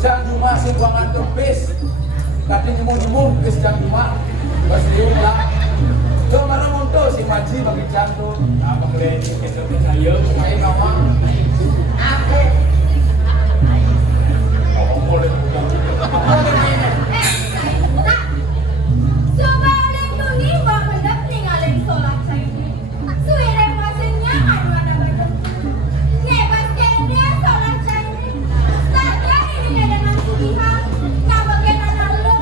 jang cuma sih gua ngantuk bis. Katanya nyemuk-nyemuk bis jang cuma. Pas liung lah. Tuh marah untuk si Maji bagi jantung. Abang Leni kesel saya. Saya ngomong. Aku Oh boleh bukan. Sebalik tuni bang mendap ninggalin sholat saya ini. Suire maksudnya aduan apa? Nebas kene sholat saya ini. Saja ini dengan sudihan. Nah bagaimana lo?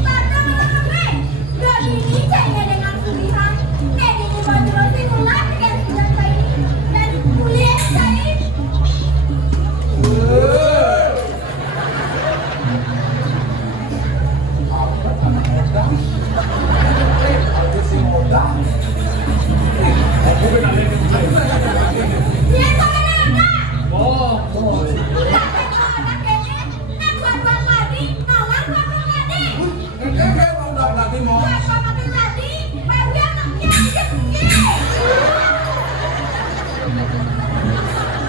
Saja mengenai. Dan ini saya dengan sudihan. Ini baju roti ulat dengan sudah saya ini. Dan kuliah saya ini. Dia sholat apa? Oh, Udah sholat kene. Nah buat mati. Nawar buat mati. udah nanti mau.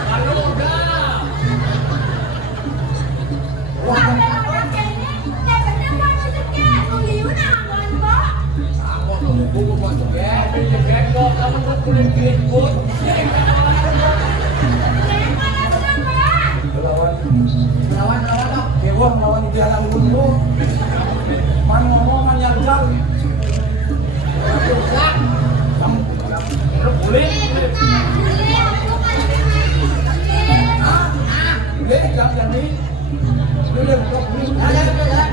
Halo udah. Aku tuh buku masuk ya. Jangan kok kamu buat kulit kikut. lawan dong. Dewa melawan jalan dulu. Man ngomong man nyarjal. Kamu boleh. Boleh jangan jadi. Boleh boleh. Jalan.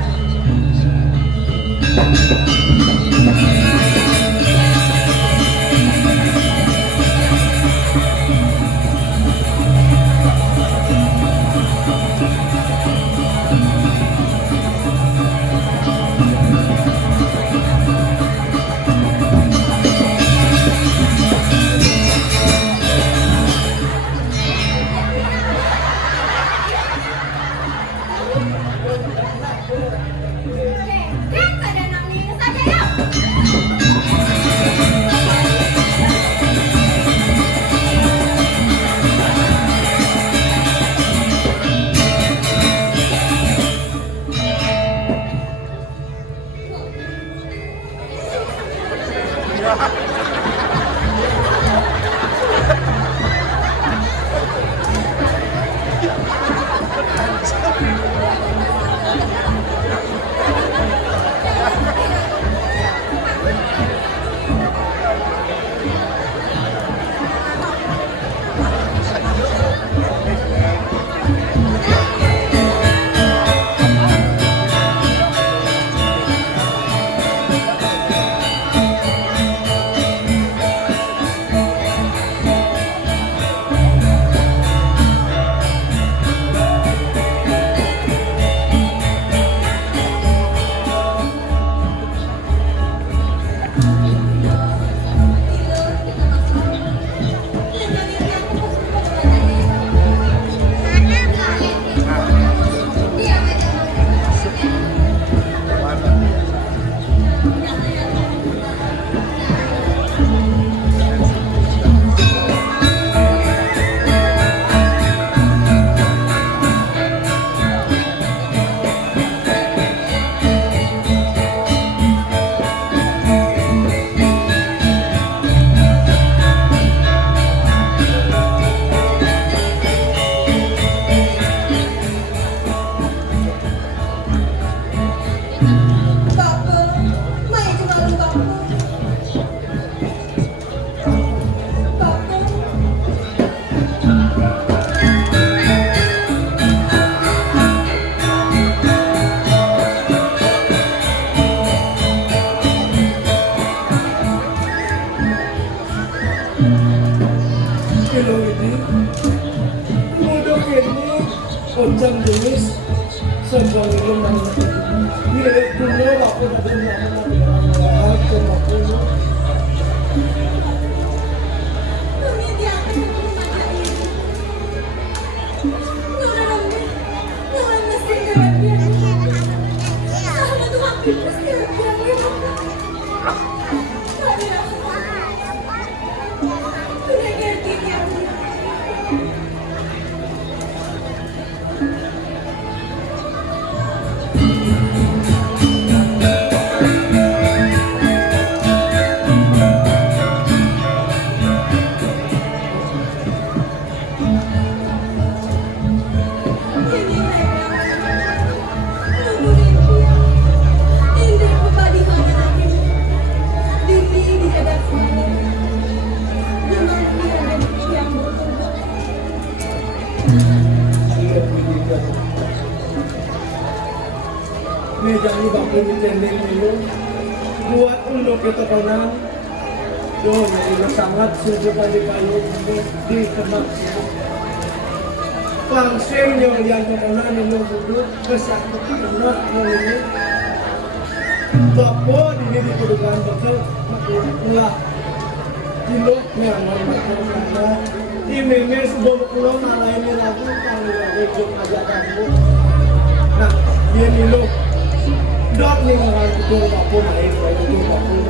panjang jenis sebelum itu nanti mirip dulu aku ada nama ke waktu Ngunit ya, Nungan mesti kebahagiaan. Sahabat tuh hampir mesti kebahagiaan. Kali aku udah ngerti ya. meja ini bakal dicending dulu buat untuk ketekangan doh jadi sangat sudah kali kayu di tempat langsung yang ketekangan ini dulu kesatuan benar ini bapak ini dikudukan betul ulah hiluk yang normal ini sebelum pulang malah ini lagu kalau lagi aja kamu nah dia hiluk dot nih orang itu apapun air itu apapun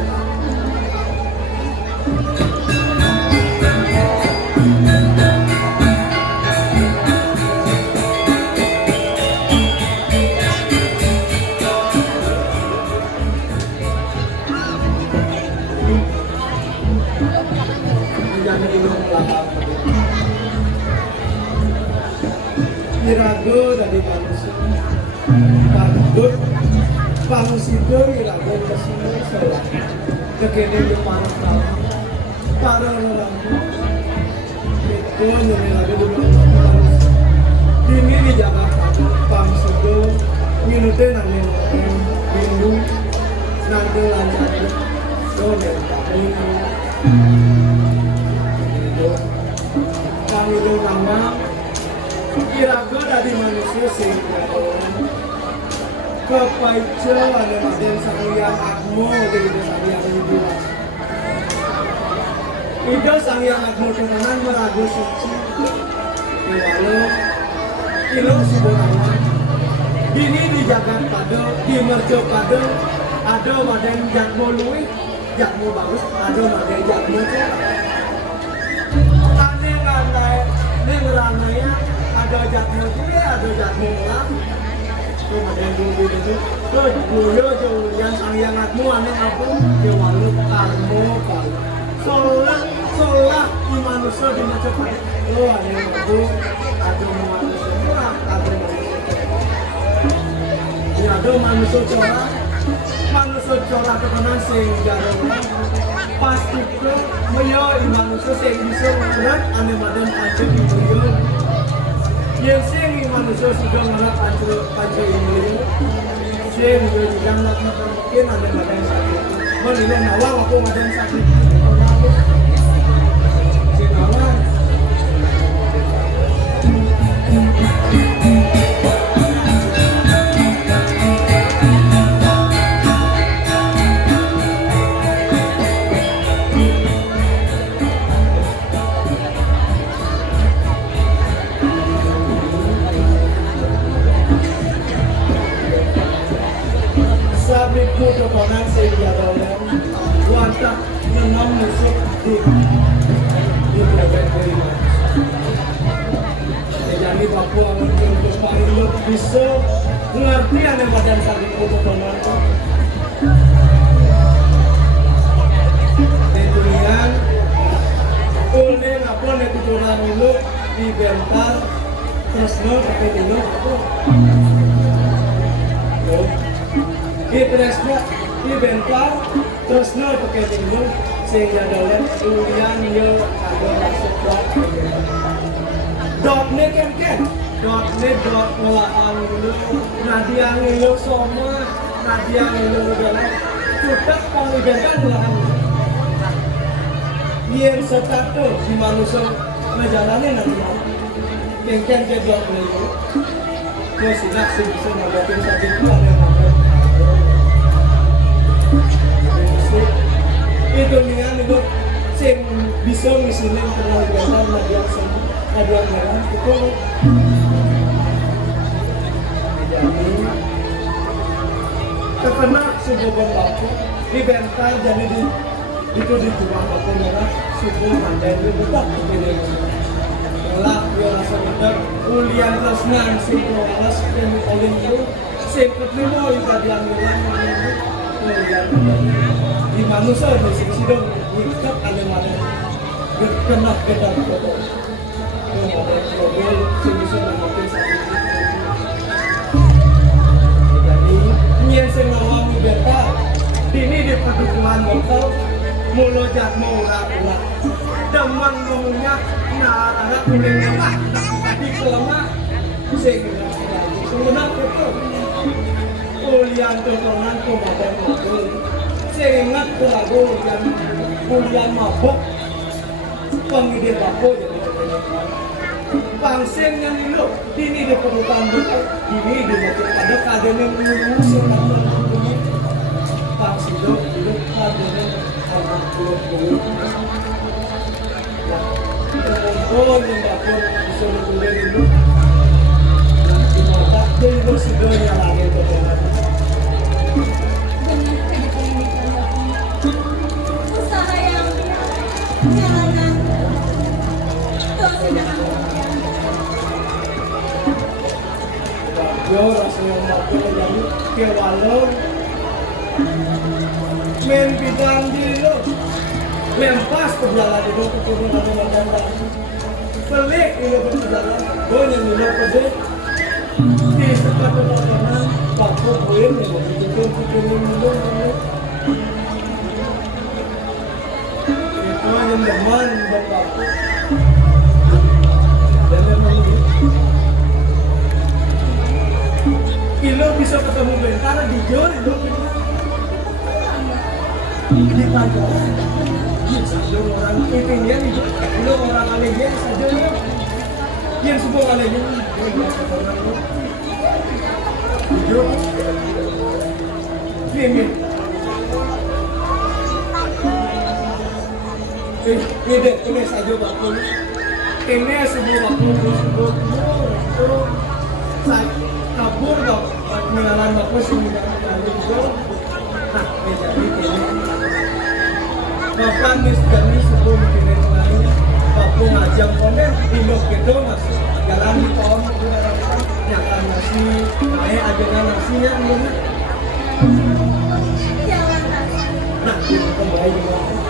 jangan dibilang pelahap dirago dari manusia takut pangsido irago kesini salah kekini di para orang itu nyari lagi di mana ini di Jakarta pangsido minutnya nanti minggu nanti lancar tuh dan ini kami itu nama irago dari manusia sih kepaice ada maden sangyang agmo dari sangyang hidu itu sangyang agmo tenanan meragu suci walau kilo siborama ini dijaga pada di merjo pada ada maden jakmo luwih jakmo bagus ada maden jakmo tuh aneh nganai negeranaya ada jakmo tuh ya ada jakmo lang kemudian dulu itu dulu yang sangiangatmu aneh aku kewalu karmo solah di manusia di macam lo aneh aku ada manusia ada ya ada manusia corak terkenal sehingga pasti ke meyo manusia sehingga bisa berat aneh madan pancen itu yang sing manusia sudah ngerat pancen ini sing juga mungkin ada yang sakit menilai nawang aku ada yang sakit sing nawang sabiku keponan sehingga dalam wantah menang musuh di berbagai kelima jadi Papua untuk paling bisa mengerti yang badan sabiku keponan dan durian ulne ngapun itu curang dulu dibentar terus no pakai dulu di presnya di bentar terus no pakai dulu sehingga dalam durian yo ada masuk dot ne kan dot ne dot ngelahan dulu nadia ngilu semua nadia ngilu dalam sudah kami bentar ngelahan yang setato di manusia menjalani nanti kengken ke dot ngilu Aku sinak sih bisa ngadapin saat itu ada yang makan. Itu dengan itu sing bisa misalnya pernah digantar nadiak sama nadiak merah itu jadi terkena sebuah bambu dibentar jadi itu dijual bambu merah sebuah mandai itu tetap begini lah dia rasa benar ulian resnan sing kelas yang oleh itu sing ketemu itu diambilan ulian di manusia di sisi dong ikat ada mana kena gedang foto yang ada mobil sing bisa memakai satu jadi ini sing ngawang beta ini di perdukuhan lokal mulo jat mau ura demang ngomongnya nah anak kulingnya pak di kelama sing sebenarnya itu ulian tuh pernah tuh badan mobil seingat lagu yang kuliah mabok pengide bako jadi pangseng yang itu ini di perlukan ini di macam pada kadenan lulus yang ini pangsi dok hidup kadenan anak pulau telepon yang bako disuruh kuliah itu di mata dia itu sudah nyalain kebenaran usaha yang jalanan itu tidak yo rasanya waktu jadi ke walau main bidang di lo lempas ke jalan itu keturun atau macam pelik itu berjalan boleh minum kode di setelah perjalanan waktu boleh menjadi minum itu yang deman bapak dan memang Ilo bisa ketemu Bentara di Jol, Ilo di pelajaran. Satu orang intinya itu, Ilo orang alenya saja ya. Yang semua alenya, Ilo limit. Ini saja bakul. Ini sebuah bakul, sebuah kabur dong mengalan bagus yang kali itu nah jadi ini bapak jadi sebelum bikin lain bapak ngajak konten indok gitu masuk jalan di tahun nyata nasi naik adegan nasinya belum jangan nasi nah itu kembali juga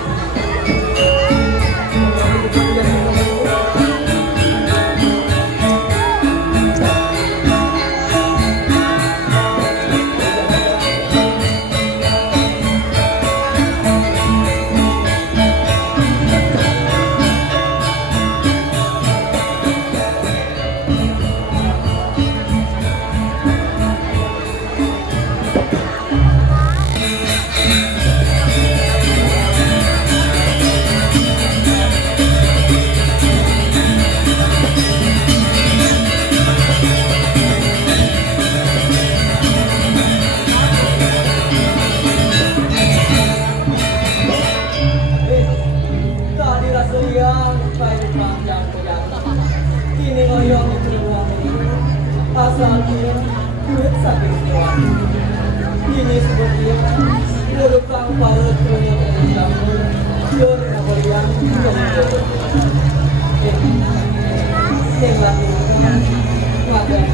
asalnya duit saking kuat ini sebetulnya lurukang palet punya campur jor yang yang lagi wadah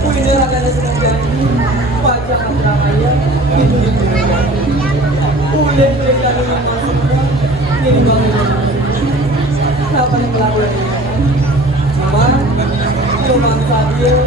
kuliner agak sedang wajah ramaya itu kulit kulit yang masukkan ini bangun kenapa yang melakukan sama cuma sabil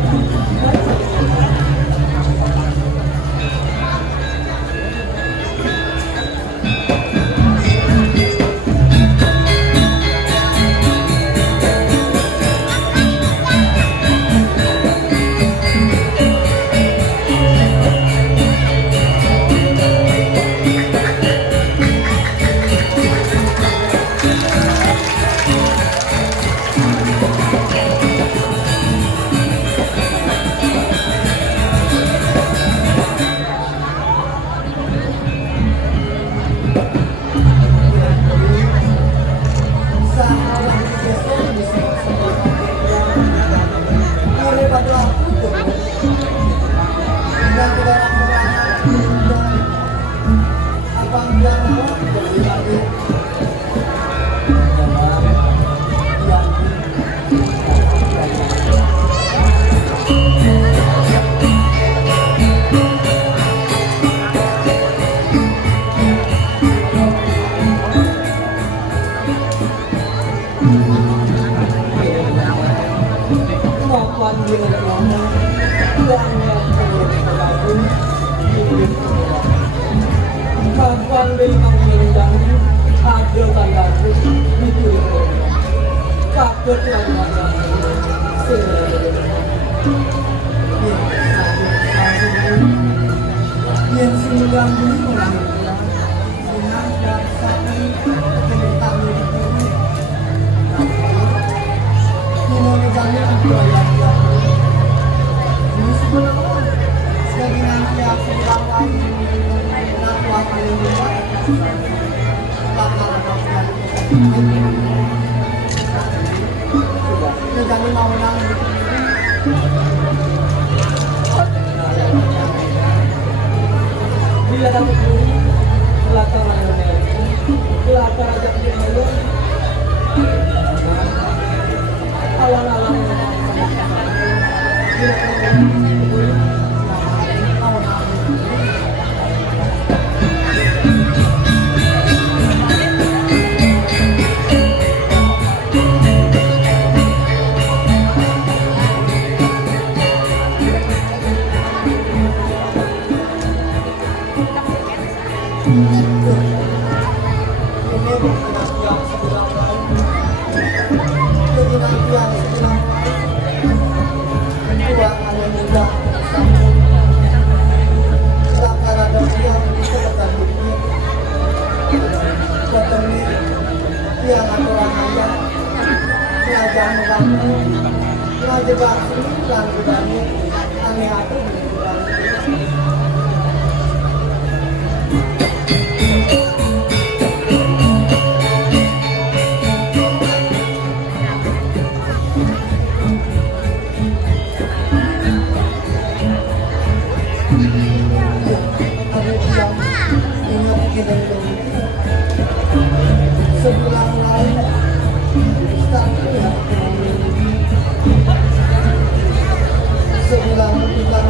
berkurang lagi. Yang singgang dulu orang dengan sapi tentang itu. Ini kami untuk yang ini sebenarnya sebagai nanti aku lawan aku akan membuat bakal ada ini kami mau nangis. Bila kamu beli belakang mayonnaise, belakang aja mayonnaise, awal-awal bila kamu beli sebulan lalu sebulan bulan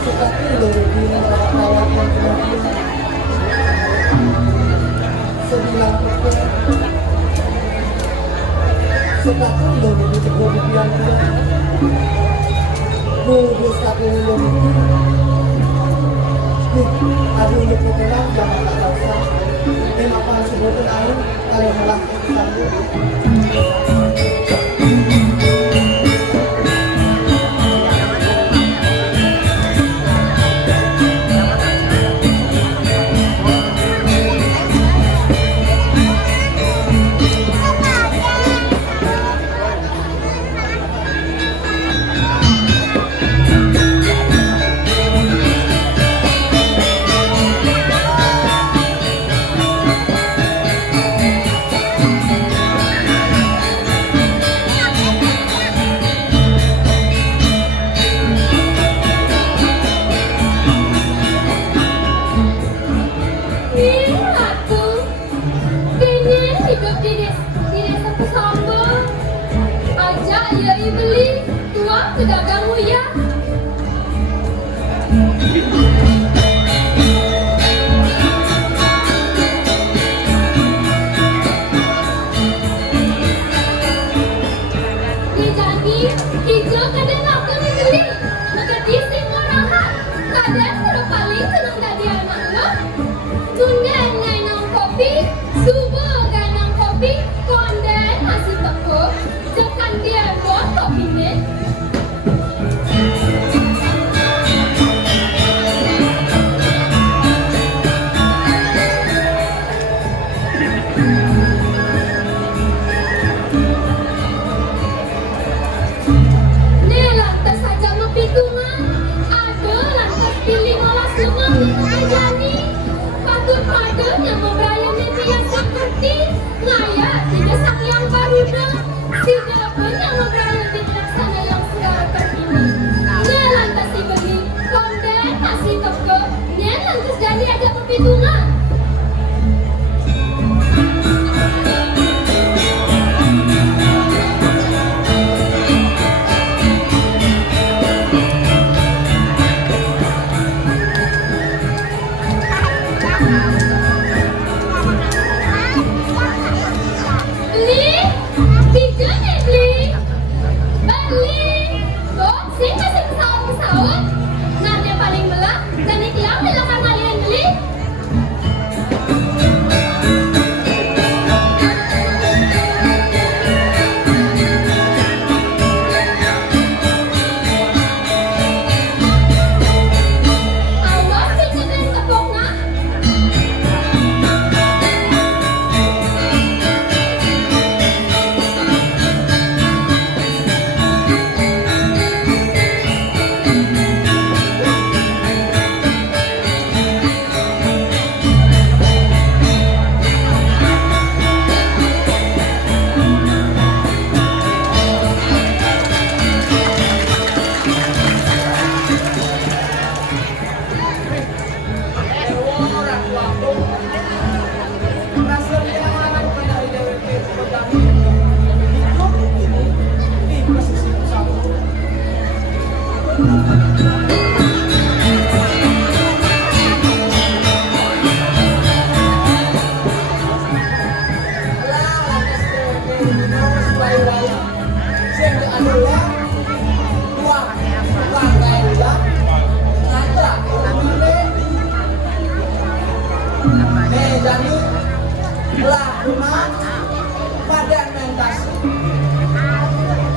seperti dari awal sebulan seperti dari kemudian bubus tapi belum hari ini pulang jangan tak usah ini apa sebutin air kalau malah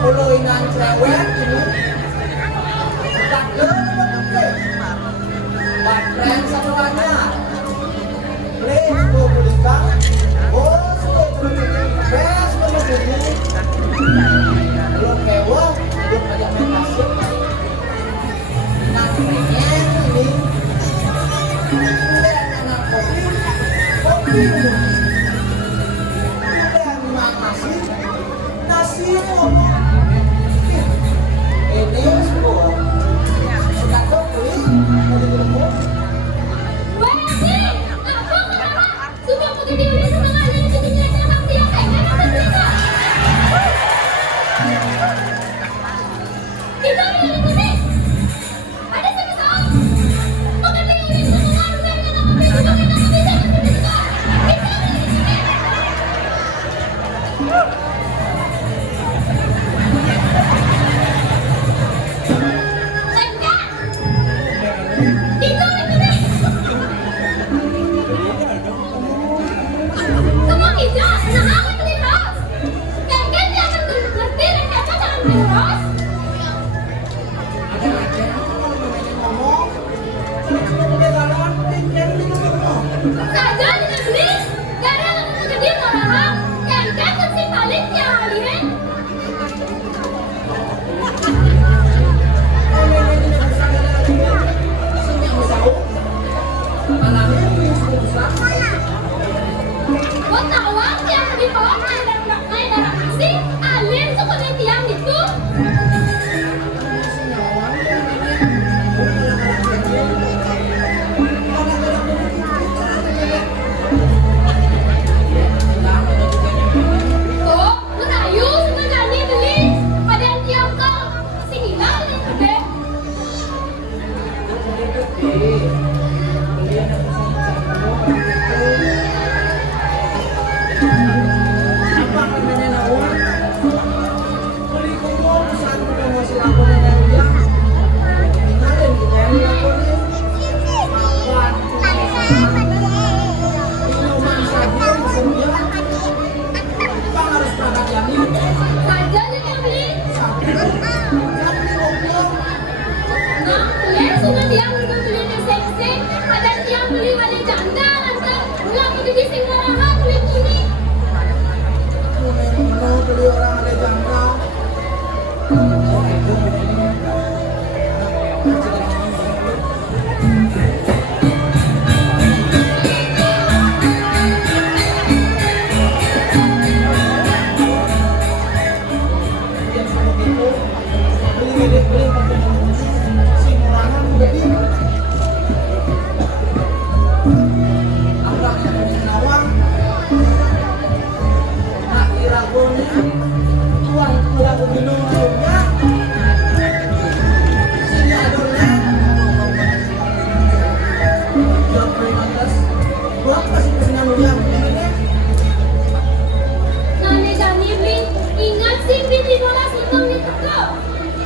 Uluinan cewek ini tak Batren satuannya please go belikan bos go belikan best beli belum kewa belum ajak main kasih nantinya ini udah anak kopi udah makasih nasi ngomong ini semua sudah kau beli dari rumah. Wesi, aku kenapa? Sudah pergi diri setengah hari jadi jeleknya nanti yang kayak apa mereka? Kita beli putih. Ada siapa tahu? Makan beli ulit setengah hari dari anak beli juga kita beli jangan beli juga. Kita beli putih.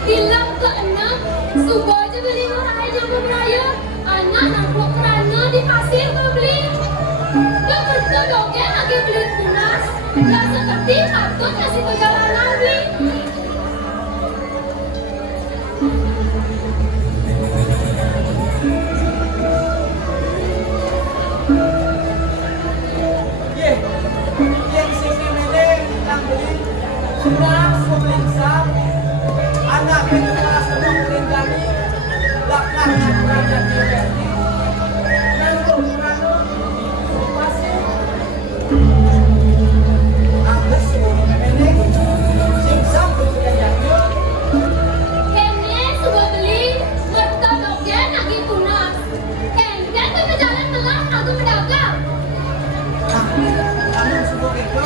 Bilang ke enam, subuh aja beli murah aja beraya. Anak nampok kerana di pasir beli. Gak betul dong ya lagi beli tunas. Gak seperti patut kasih perjalanan beli. Yang sini mene yang beli sudah sebelum sam anak itu kelas kedua merindani lakar yang berada di Verdi dan kurang masih angkat sebelum mene simsam berjuga jadinya Kene subuh beli, betul dong ya lagi tunas. Kene tuh berjalan tengah aku pedagang. anu sebuah itu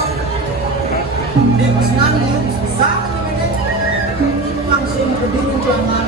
di pesanan ini besar ini langsung berdiri jangan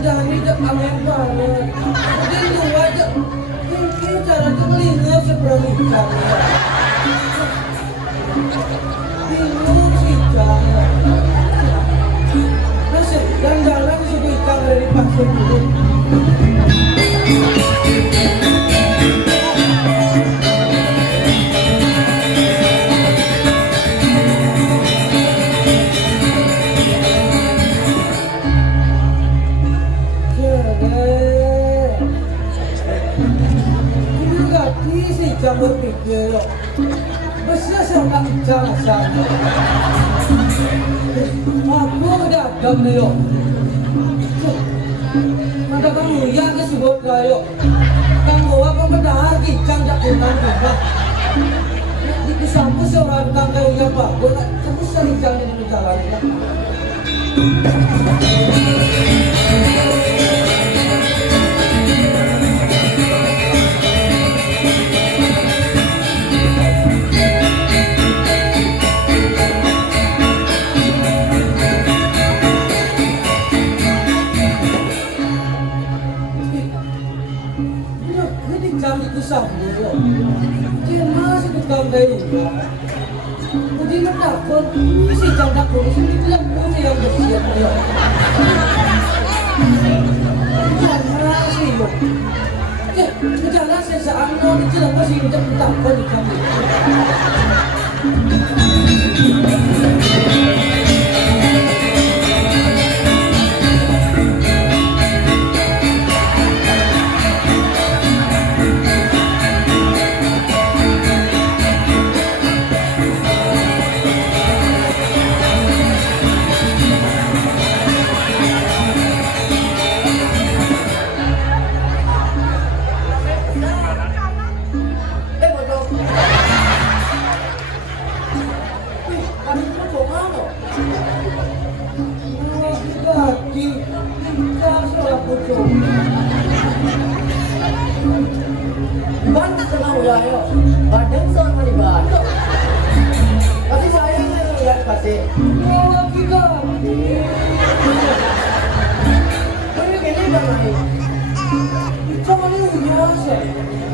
Jani aja aneh banget. Dia dua aja. Ini caranya ngelingap seberang ikan. Bingung sih Jani. Masih jalan-jalan sudah ikan dari pasir dulu. Jangan berpikir, besar sama jangan sama. Aku dagang nih yo. Maka kamu yang disebut kayo. Kamu apa benar kijang tak kunang juga. Di sampul seorang kang kayo yang bagus. Kamu sering jalan di jalan ya. Dia masih tukang kayu. Jadi mendapat si janda polisi itu yang punya yang bersiap dia. Jangan sih yo. Jangan sesaan lo itu apa sih untuk mendapat di kami. Ban setengah udah ayo, badan soal mani ban. Tapi saya nggak kasih. Oh kita. Ini gini bang lagi. Cuma ini biasa.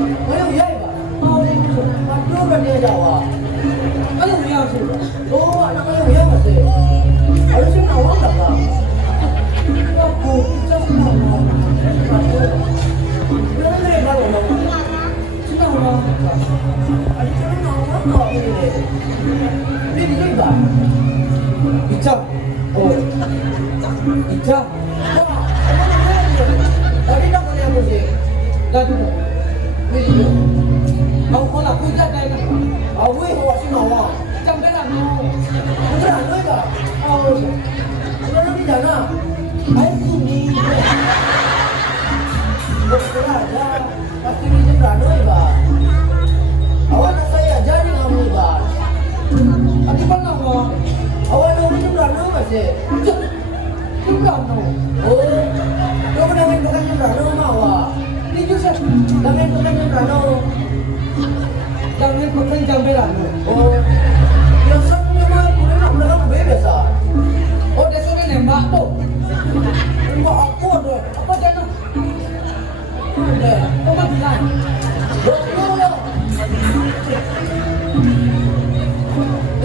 Mana udah ya bang? Oh itu. Aduh berarti Jawa. Ada biasa. Oh anak saya udah masih. Harusnya nawang nggak bang? Aku kita senang. Udah dari baru bang. Senang lah. Ada cara nawang nggak ini? Ini di bang. Bijak. Oh. Bijak. Tadi tak boleh aku sih. Dan Video. kau kalau aku jaga kan. Awi awak si nawang. Sampai lah mau. Beneran lu ya? Oh. Beneran di sana? Ayo sini. Betul aja. Pasti di beneran lu ya? Awak nak saya jadi kamu bang. Aku pernah mau. Awak nak di beneran lu masih? Bukan no. Oh, lu pernah main bukan beneran lu mau awak? Ini juga. Jangan bukan beneran lu. Jangan pakai jambelan. Oh, yang satunya mah kulit nak beneran bebas ah. Oh, dia sudah nembak tuh. Enggak aku ada. Apa jangan? Ada. Kau mah bilang. Betul lah.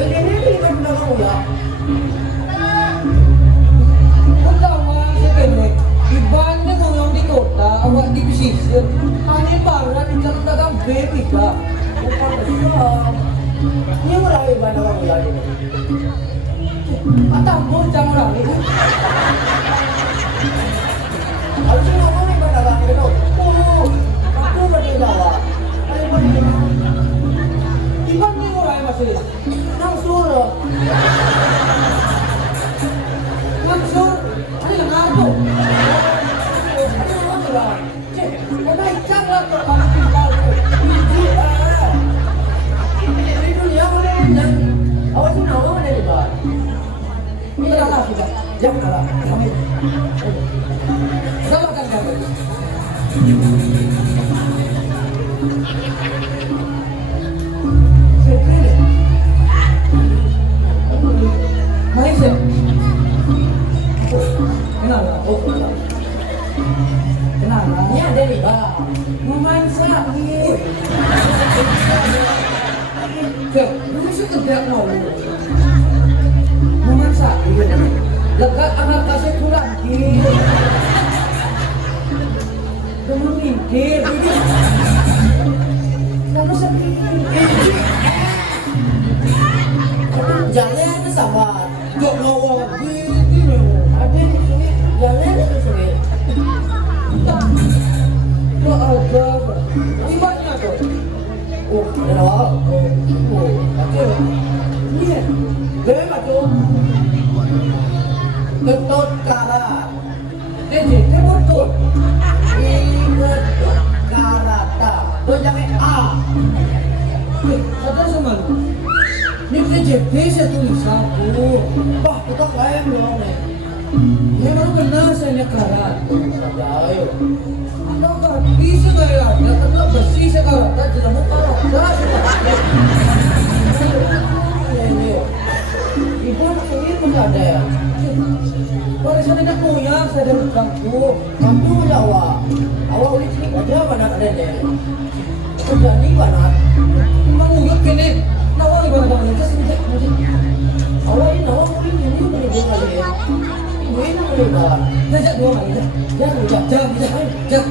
Ini bukan beneran kamu ya? Pertama sekali, dibanding orang di kota, awak di pesisir, hanya barat di dalam baby pak. Bukan besar. Ini murah ya beneran kamu ya ini. Atau mau jangan lari. Harusnya ngomong nih beneran gitu. Aku berarti Jawa. Ayo pergi. Dibanding orang masih. Nang suruh. Mansur, ini lengar tuh. Ada yang ngomong lah. Cek, kau naik canglah kalau kamu tinggal tuh. Biji di dunia boleh dan awas sih nama mana nih pak? Ini kalah kita. Jangan kalah. Kami. Sama kan kamu. Sekali. Main sih. Kenal lah. Oh, Jalan sama. Jok ngawang gini loh. Ada di sini jalan di sini. Kok ada? Gimana tuh? Oh, ada awal. Oh, ada. Iya. Dari mana? Ketut karat. Jadi, betul. Ikut karata. Tuh jangan A. Ada sama. Ini KJP saya tulis aku. Bah, kita kayak belum nih. Ini baru kenal saya karat. Saja ayo. Kalau nggak bisa nggak ya? Ya karena bersih saya karat. Tidak mau karat. Ini. Ibu ini pun ada ya. Kalau saya tidak punya, saya dari kampung. Kamu ya awak. Awak ulit sini aja mana ada deh. Sudah nih mana? Emang uyuk kini. Nawang ibadah bangun ke sini. Awak ini awak ulit ini beri dia kali ya. Ini beri dia. Jajak dua kali. Jak.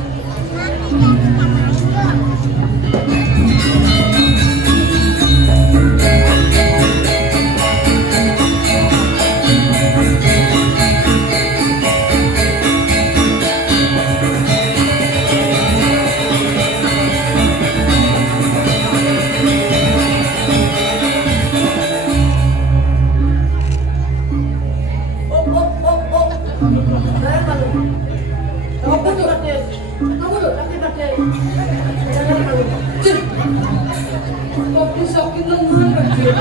Saya malu. Kamu tuh. Kamu tuh laki laki. Jangan malu. Cik. Kopi sakit lengan kecil.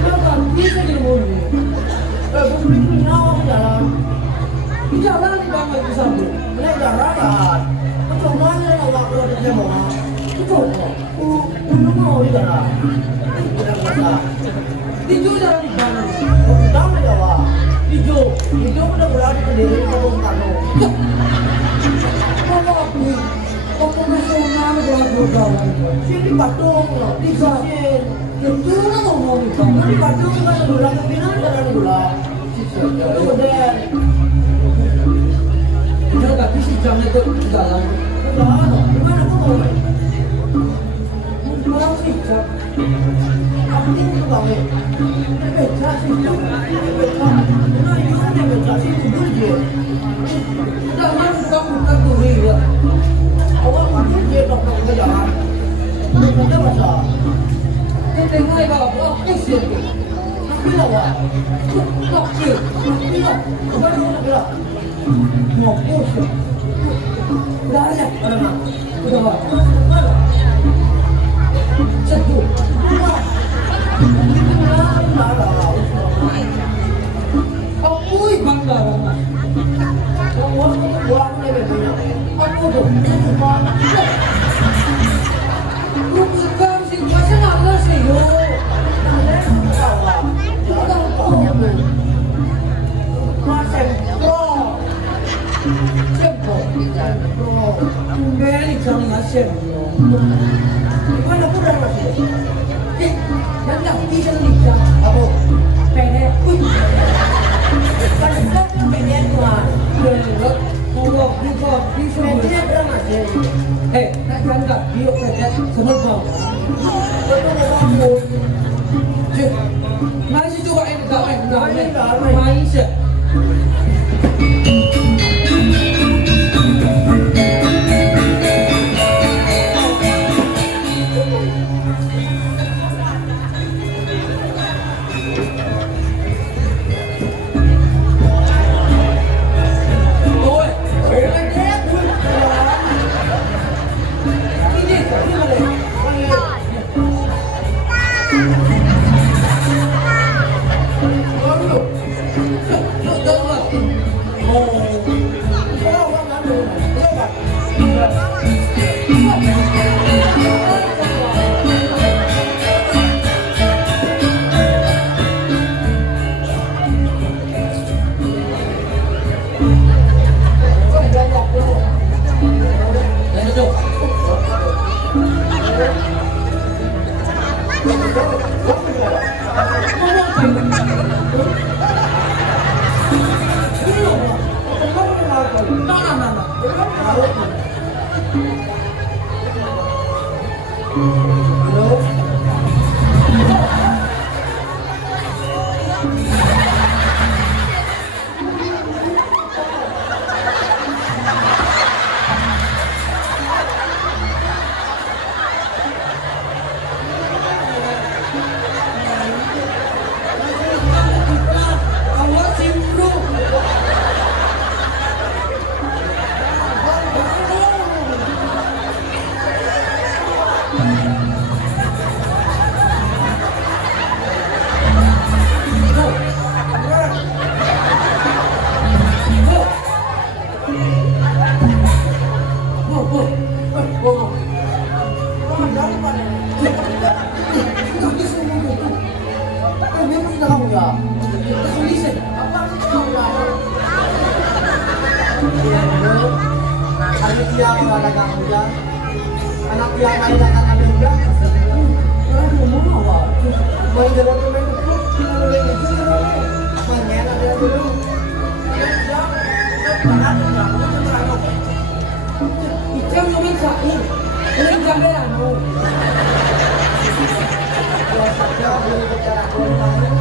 Enggak bisa di mulu. Bukti punya awak jalan. Di jalan di bawah itu sambil. Ini jalan. Percumanya awak kalau dia mau. Percuma. Belum mau di jalan. Tidak bisa. Tidur jalan di bawah. Pertama ya awak. Hijau udah berani sendiri kalau kamu. Kalau aku, kamu nasional jalan. Sini Batung, di sini. Itu lah ngomong itu. Di Batung kan bulan kepinang jalan bulan. Itu udah. Udah gak bisa jangan itu jalan. Udah, gimana tuh mau? Orang sih, Cak. Aku ini tuh bang. Ini beca sih, ini beca. Nah ini kan yang beca sih itu dia. Jangan bukan duri ya. Awak kan dia dokter ke jalan. Ada masa. Kedengai bapak, aku sih. Tapi awak. Tapi, Tidak. Kemana mau bilang? ngopos. Udah aja. Mana? Udah. Mana? Setuh. Aku bangga banget. Aku tuh. Lu bukan sih, masa nggak sih yo. Kembali kami hasil. Yang tak bisa nikah. Pendek. Pendek. Kalau bisa bisa. Nak jangan dia pendek semua bang. Masih coba enggak. Masih. Anak yang ada kamu ya, anak yang lain akan ada juga. Orang ngomong apa? Mau jalan ke mana? Mulai itu mana ada dulu. Ikan ngomong saking, ini kamera no. Biasanya boleh bicara main.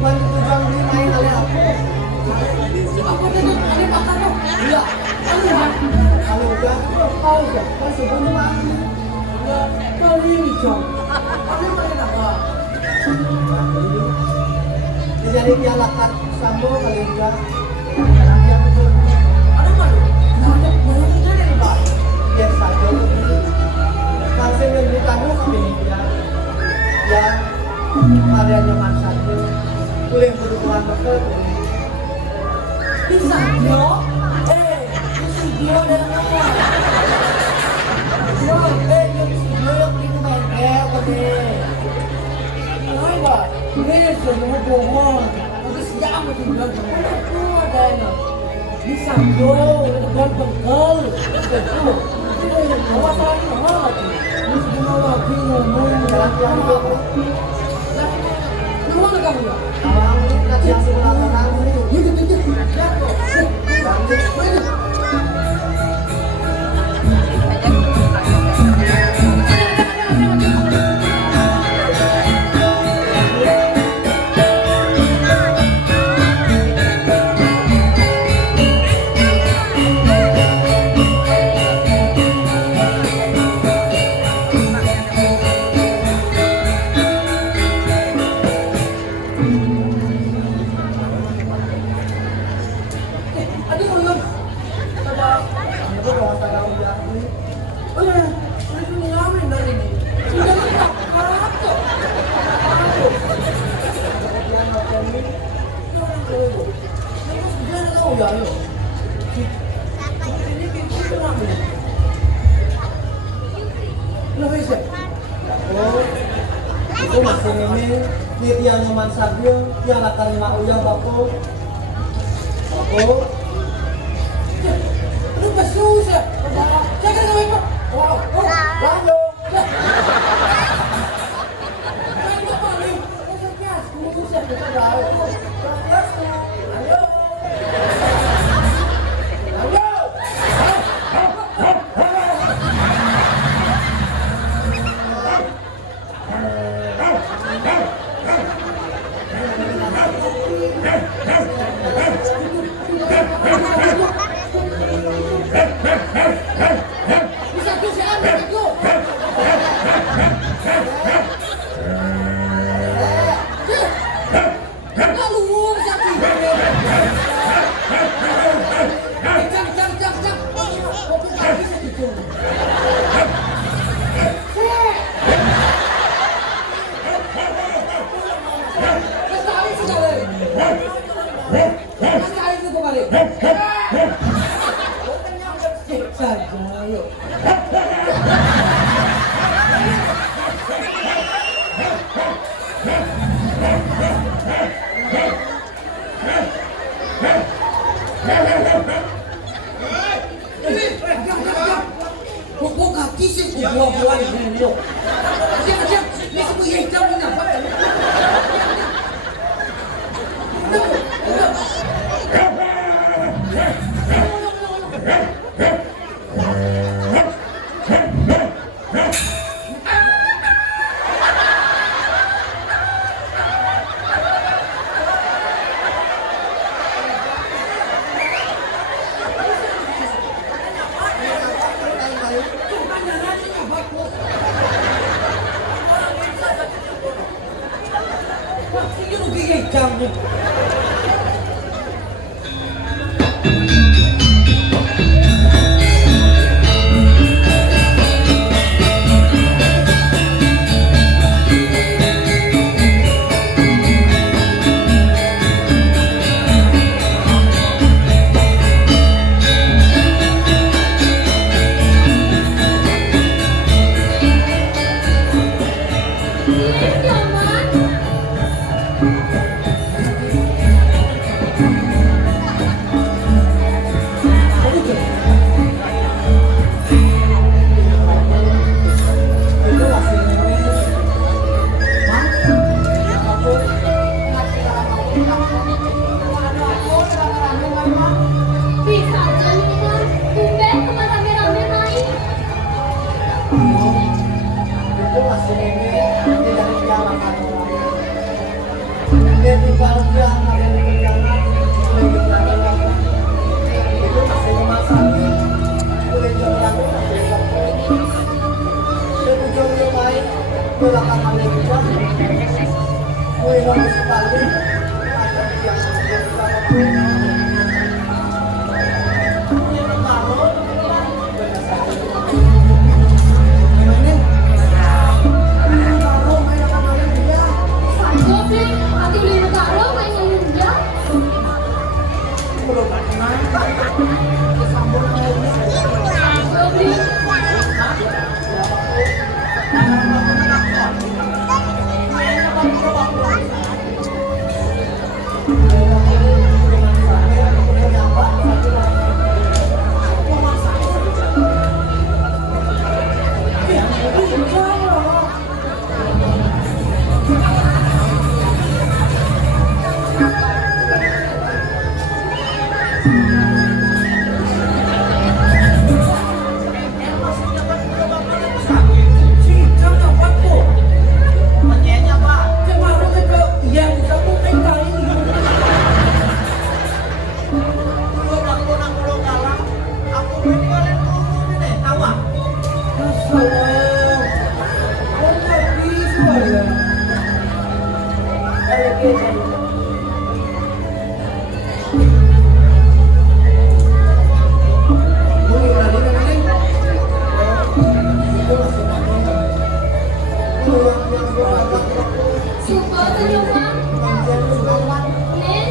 Bantu jangan main oleh aku. Aku tadi ada makan no. Iya. Kalau udah, Kau ya, kan sebelum mati. kau ini jom. Aku main apa? Jadi dia lakat sambung kali juga. Nanti aku tuh Ada malu. Ada kita dari bawah. biasa aja. Langsung yang kamu kami dia yang pada zaman saja boleh berhubungan betul. Bisa yo. Bisa yo dan apa? Yo, yo bisa yo beli main deh. Hai ba, ini semua bohong. Aku sejak aku bilang aku ada yang bisa yo, dengan penggal. Itu, awas lagi lagi. Ini semua lagi ngomong. Jalan yang itu Nama kamu ya? awang ini nanti yang sebelah kanan ini. Nanti Aduh, ulun. itu bawa tahu ya. Oh ya, ini ngamen dari ini. Sudah lengkap. Apa? Kemudian noten ini oh itu masih ini dia yang nyaman saja yang akan mak uyah bapo Lu susah. Saya kena kawin kok. Wow. lalu Saja, yuk. Kok kaki sih buah-buah ini lo. Siap, ini semua hitam ini apa? jamnya. Bisa aja nih Mas, tumben teman rame-rame main. Itu masih ini tidak dijalankan orang. Dia tinggal dia ada di perjalanan, boleh berjalan. Itu masih memasak, boleh jalan masih jalan. Ujung yang baik, belakangan juga. Boleh bagus sekali. Ada yang bersama. Gobi, hati liru karo main ngelunja. Gobi, suka ternyuman. Nen,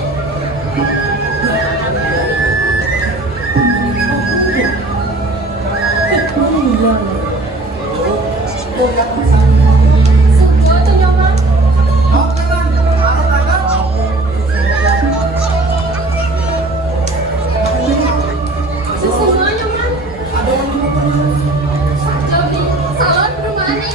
suka ternyuman. Susungan nyoman. Gobi, salon perumahan nih.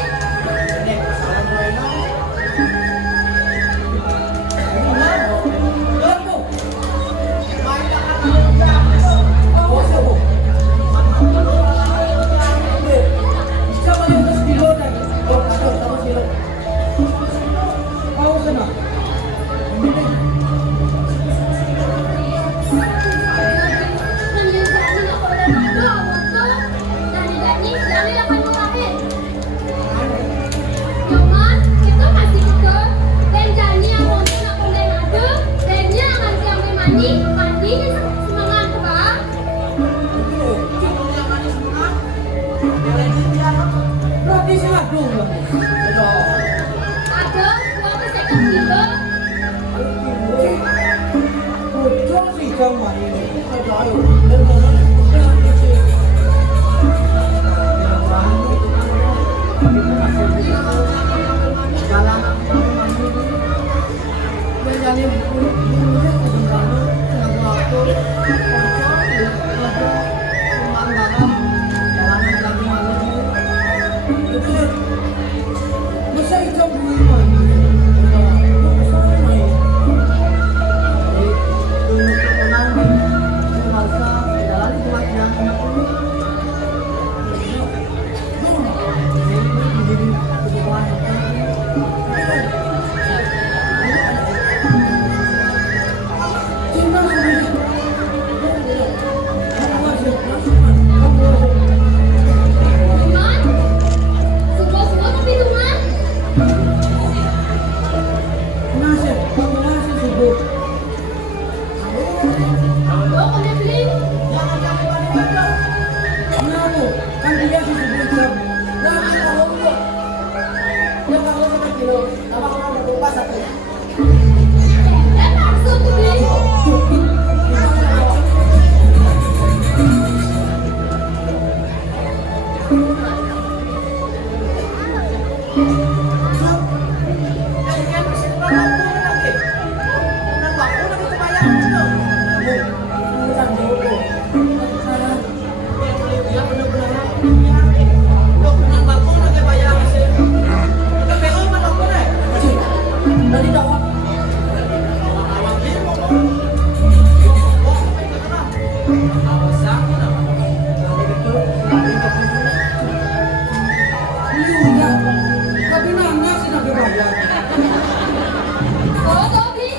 Berarti salah dong. Ada, gua bisa kecil. Bocor sih jam main. Masa hitam dulu main. ibu. Oh, kami beli. Jangan panik-panik. Kenapa? Kan dia sudah berusaha. Nanti kalau enggak, dia kalau sampai kilo, apa kalau udah lupa satu? Langsung beli. Tapi nanya sih nabi bayar. Oh, Tobi.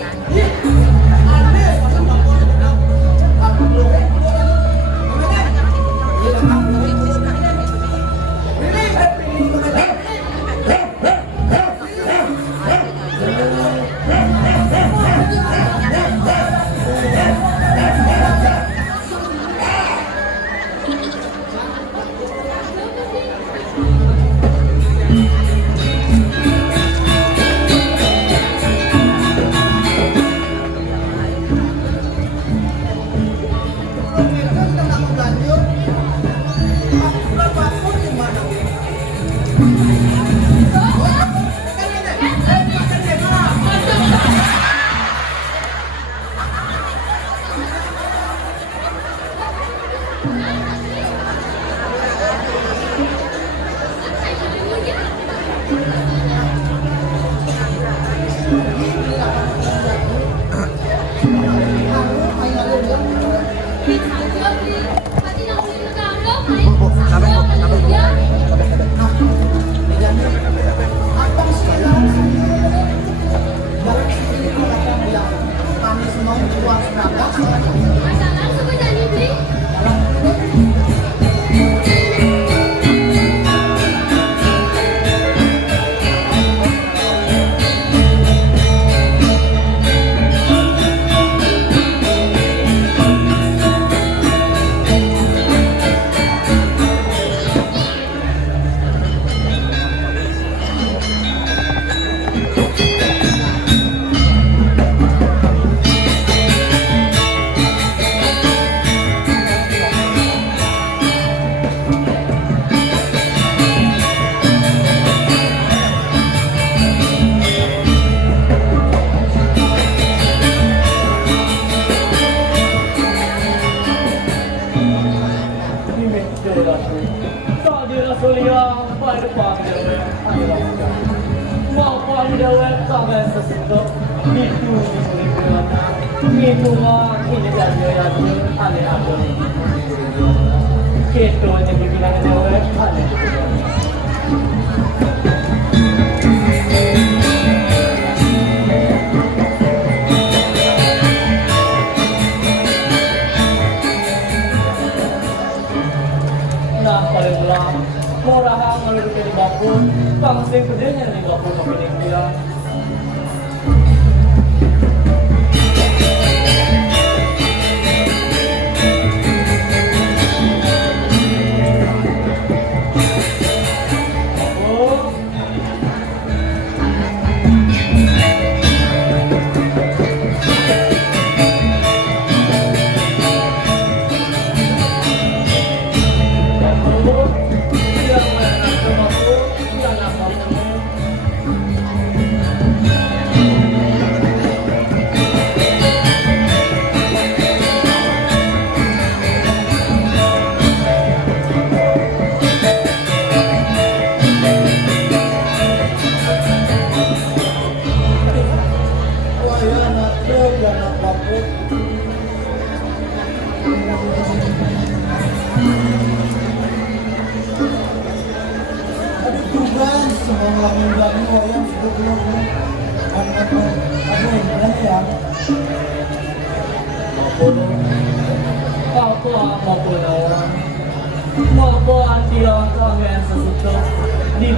Maupun dia kalian sesuatu di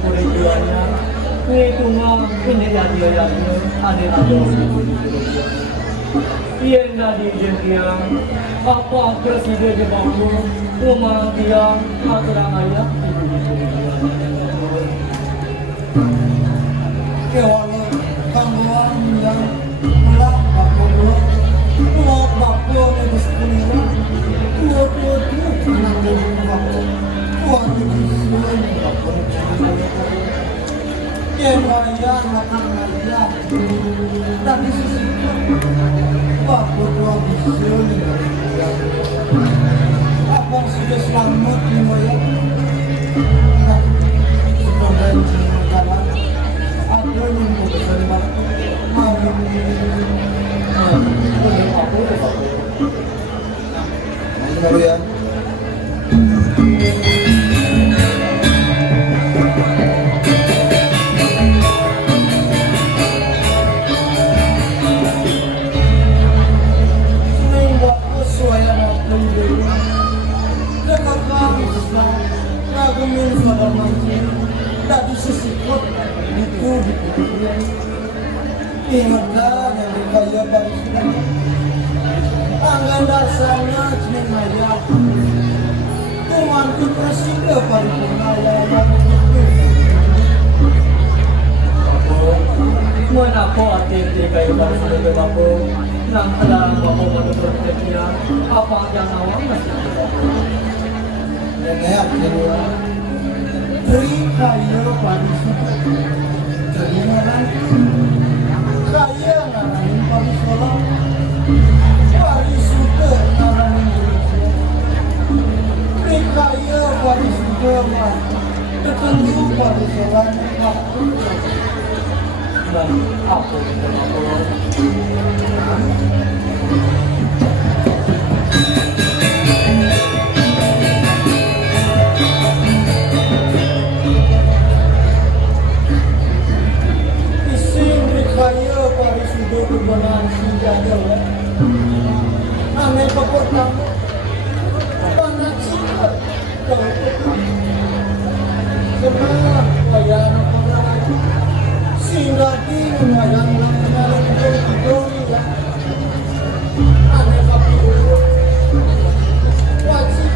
tujuannya Itu mah ini dia yang ada. Iya nadi dia apa presiden di bawah rumah dia aturan ayah Kewalau kambuan yang melak bakpo di sekolah dua menang dari bakpo waktu disuruh bakpo kewaya makan aja tapi sisi bakpo dua disuruh apa sudah selamat di moya sudah banjir makanan ada yang mau besar bakpo mau baru ya. Ingatlah yang dikaya bagi anggan dasarnya cuma maya tuan presiden paripurna yang Menako hati-hati kayu baru sebagai bapu nang terlarang bapu manu berpikirnya apa yang awak masih dan ya beri kaya paripurna terima kaya naranin paripurna parisuda naranin beri kaya parisuda mah tertentu parisuda dan apa yang kaya parisuda kebenaran senjata aneh pekotang panas sikap kenal wayang pengarang singgati wayang pengarang doi aneh kapur wajib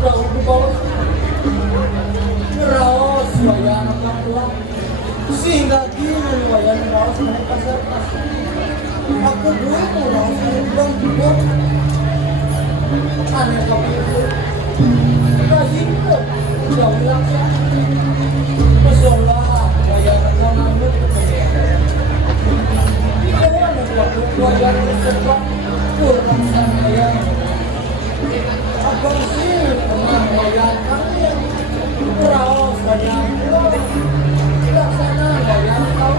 jauh di bawah raos wayang kapur sehingga kini wayang raos mereka sertas aku dulu raos mereka juga aneh kapur rajin ke jauh langsung masalah wayang pengamut kemudian waktu wayang tersebut kurang sayang abang sih pernah wayang kalian raos wayang laksana wayang kau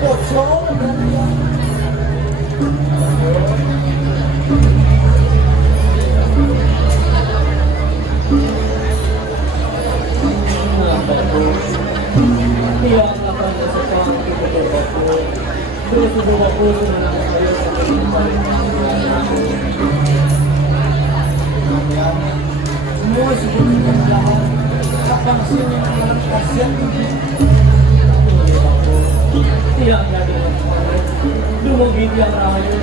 bocor dan dia yang akan disesuaikan di betul bapu semua sebelum berjalan kapan sih yang kasihan yang jadi dulu gitu yang rahayu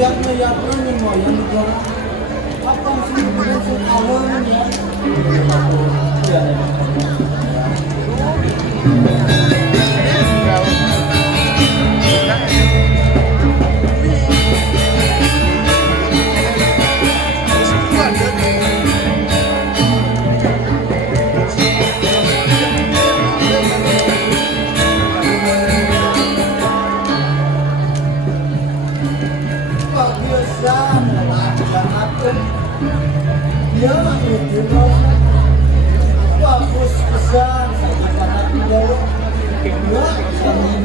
yang meyakin yang mau yang dijual kapan sih yang awalnya ya dia itu bagus besar sangat sangat mudah kedua sangat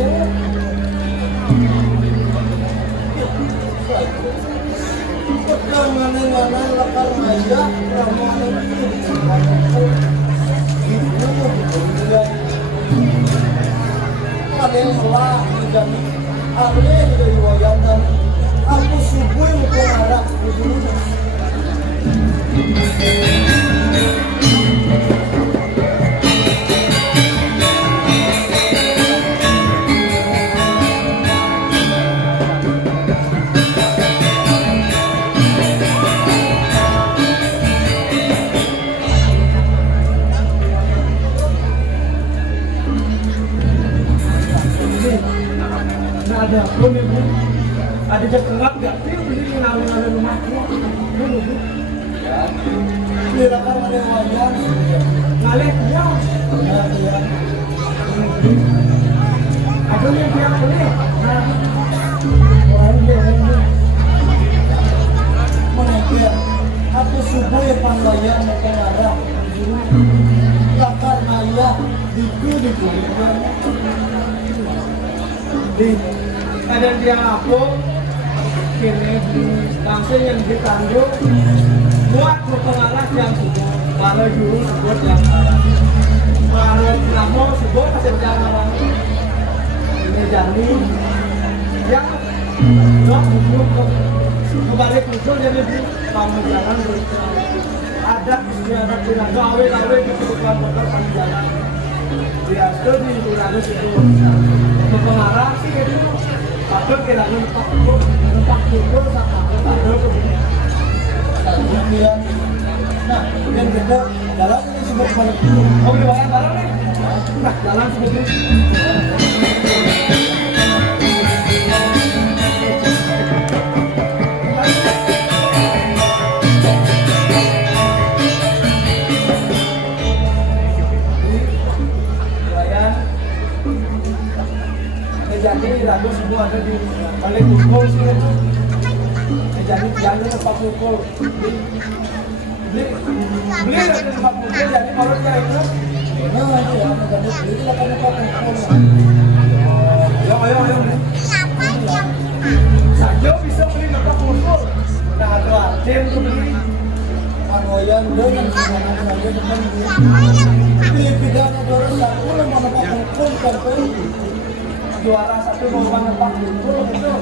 mana lekar aja ramalan itu ada yang salah dan ada yang dari wayang dan aku subuh untuk arah Nah ada pun ya bu, ada jam gelap nggak sih beli ngalih-ngalih rumahku, dulu bu. Silakan ada wajan, ngalih ya, ya. Ada yang dia beli, orang dia, mana dia? Aku subuh ya panggilan mereka ada, lakar maya, diku. Di ada dia aku kini langsung yang ditanggung buat pengarah yang subuh kalau dulu sebut yang arah kalau kamu sebut kasih jalan ini jani yang nggak butuh kembali muncul jadi kamu jalan ada tidak gawe di kebutuhan motor kamu jalan dia tuh di lalu situ pengarah sih gitu patut kita numpak pukul sama patut kemudian nah yang kedua jalan ini sebut balik oh dibayar barang nih nah jalan sebut jadi lagu semua ada di balik pukul sih jadi jangan lupa pukul beli dari tempat pukul jadi kalau dia itu nah ya jadi beli akan lupa pukul ayo saja bisa beli tempat pukul nah ada tim tuh beli anoyan dengan semuanya saja depan beli pidana baru satu lemah pukul kan juara satu lomba nempak pukul itu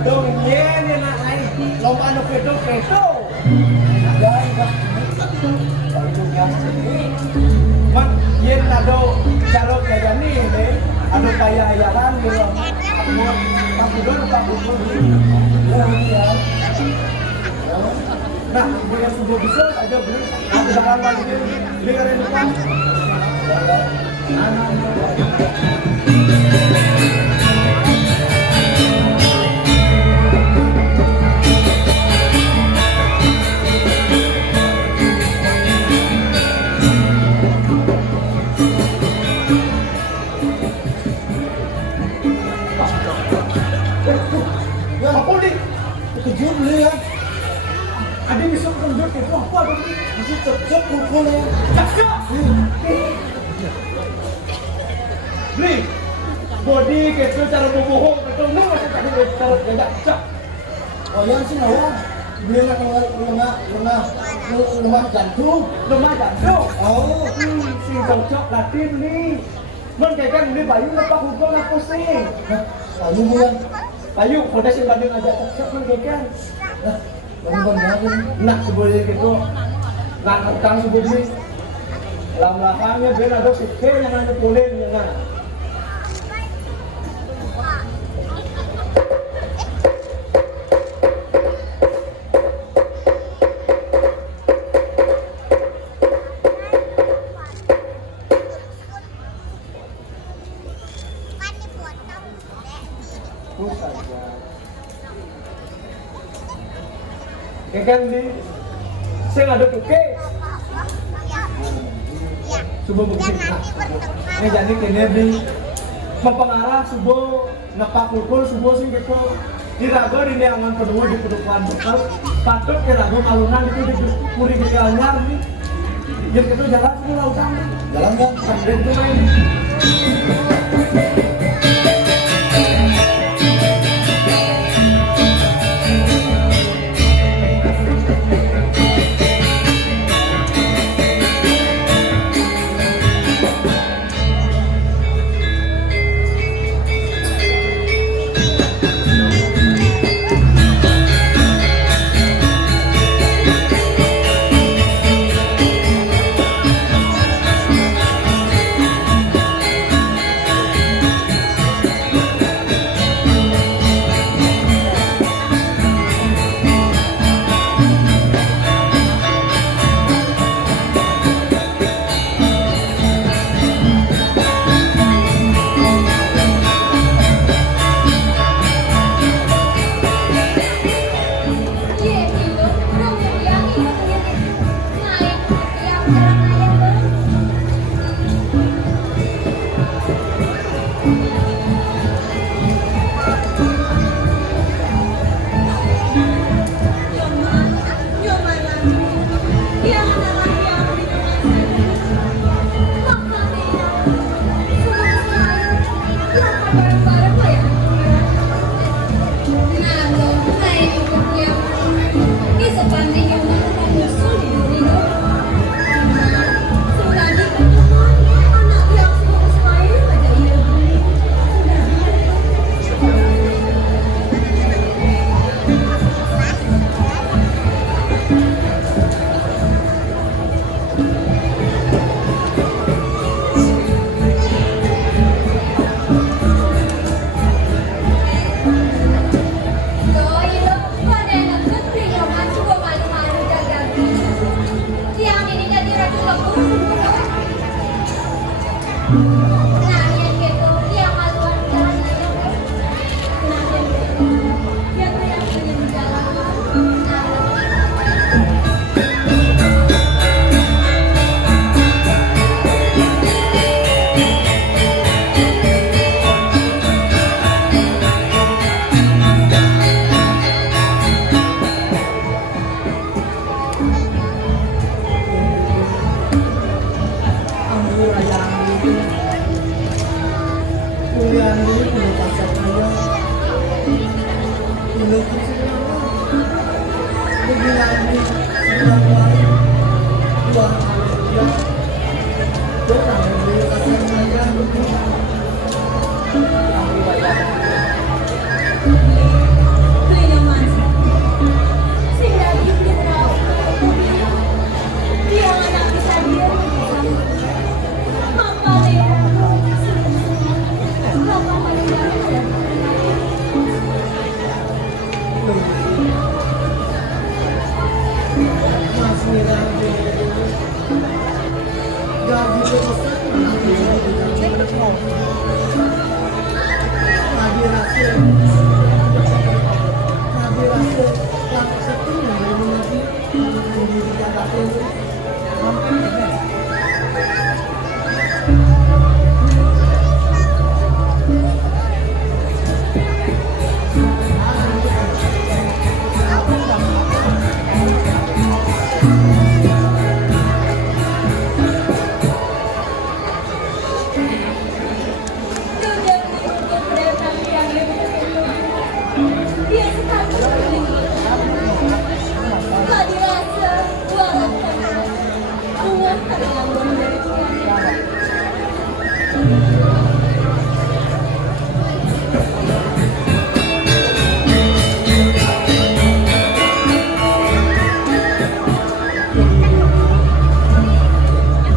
dong ini nak lain lomba anu kedo dan man yen ado caro kaya ni ado kaya ayaran gitu pak pukul ya nah dia subuh bisa aja beli aku depan lagi beli karen depan kejut beli ya ada bisa kejut itu apa masih cocok pukul ya cakap beli body kecil cara bohong betul nggak masih tadi cara jaga cak oh yang sih nawa beli lemah jantung oh si cocok latin nih men kayak beli bayu lepas pukul nak pusing bayu bukan bayu pada si bayu ngajak cocok men kayak nah sebelum itu nak utang sebelum ini lama-lamanya ben ada si K yang ada pulen yang mana kan di saya ada tuke subuh begitu ini jadi kini di mempengarah subuh nepak pukul subuh sih gitu dirago di neangan kedua di kedudukan bekal patut dirago kalunan itu di puri di anyar nih jam itu jalan semua lautan jalan kan sampai itu main bareng-bareng lah ya. Nah, lo main ikut dia. Ini sebanding yang melakukan musuh di dunia. Sudah diketemu anak yang suka-sukain aja iya.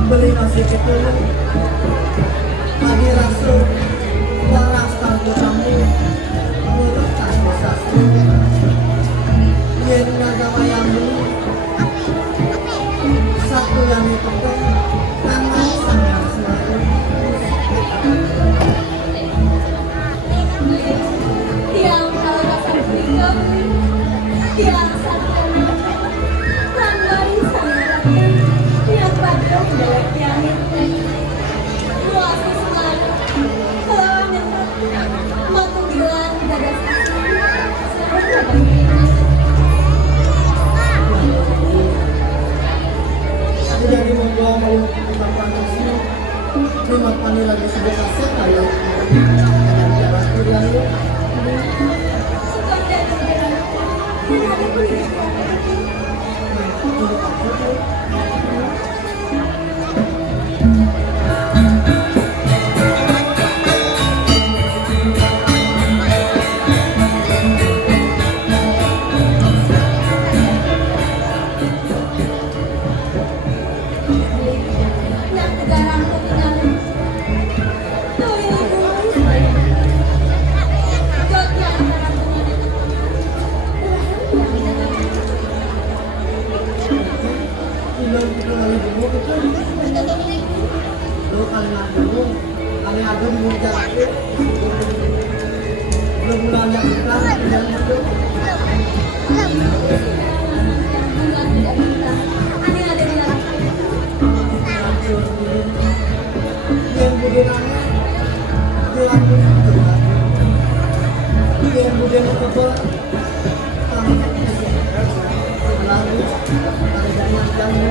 Beli nasi kepulu, lagi rasul, waras tanpa tamu, mulut tanpa sastu, yen agama yang dulu, satu yang dipegang, tangan sangat selalu. Tiang kalau rasa berikut, tiang satu ranggai sangat tiang padang dari tiang itu luas selalu kalau yang matu gelang dada Jadi membawa malu tentang panas lima pani lagi sebuah kaset ayo ada jalan kuliah lu suka dari jalan dan ada pendidikan. untuk aku tuh Yang negara komunal tuh ini dulu jodnya antara bilang kita lagi dulu itu lu kali dulu kali ada di muka lagi belum bulan yang kita yang itu yang bulan tidak kita aneh ada di dalam yang budinanya dilakukan yang budin itu lalu ada yang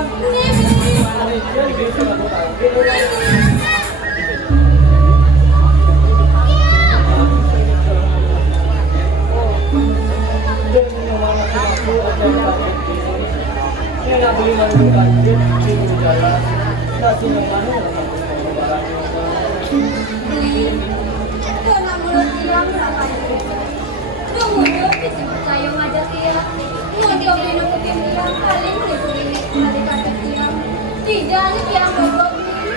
Ini beli. Hari dia bisa nggak tahu. Beli mandu banjir di jalan, nasi mana? Beli. Karena mulut dia berapa ini? Dia mulut bisa percaya ngajak dia. Mau dia beli nututin dia, paling dibeli kali kata dia. Tidak nih dia goblok nih.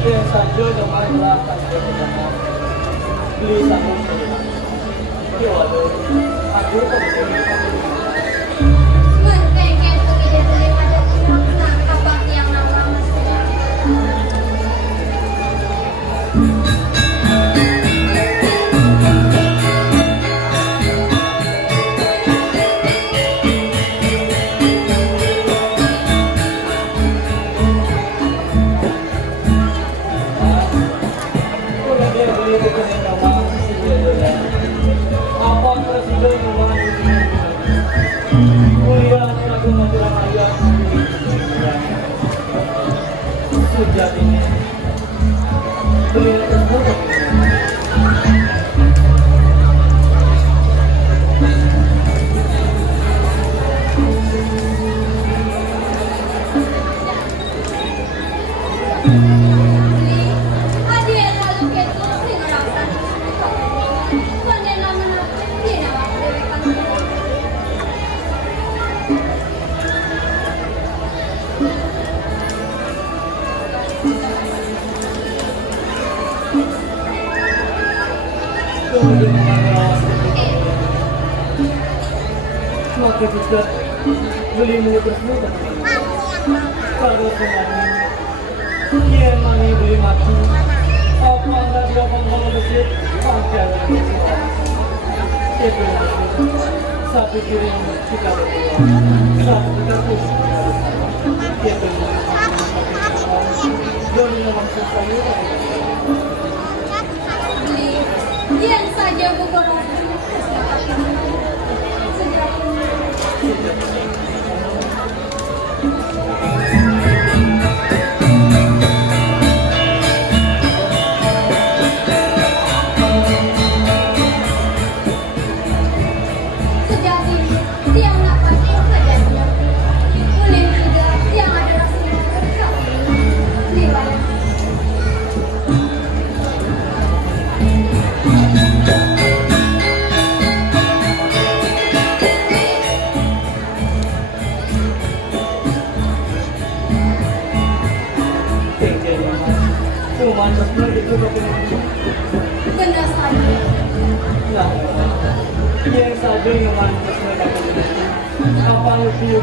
Dia saja dengan jelaskan dia pertama beli satu. Dia waduh, aku kok beli. Menpengen begitu beli ngajak dia. Nah, apa yang nama mesti? Maka juga beli mulut tersebut kalau tsunami dia mangi beli mati apa anda dia mau besar panjang itu satu piring kita berdua satu kertas itu don memang sesuatu Beli. Diam saja bukan sejati tiang dapat saja mengerti. Boleh tidak tiang ada rasanya berkau nilai. cuma tersebut itu Benar saja. nah yang saja yang mantas mereka apa lebih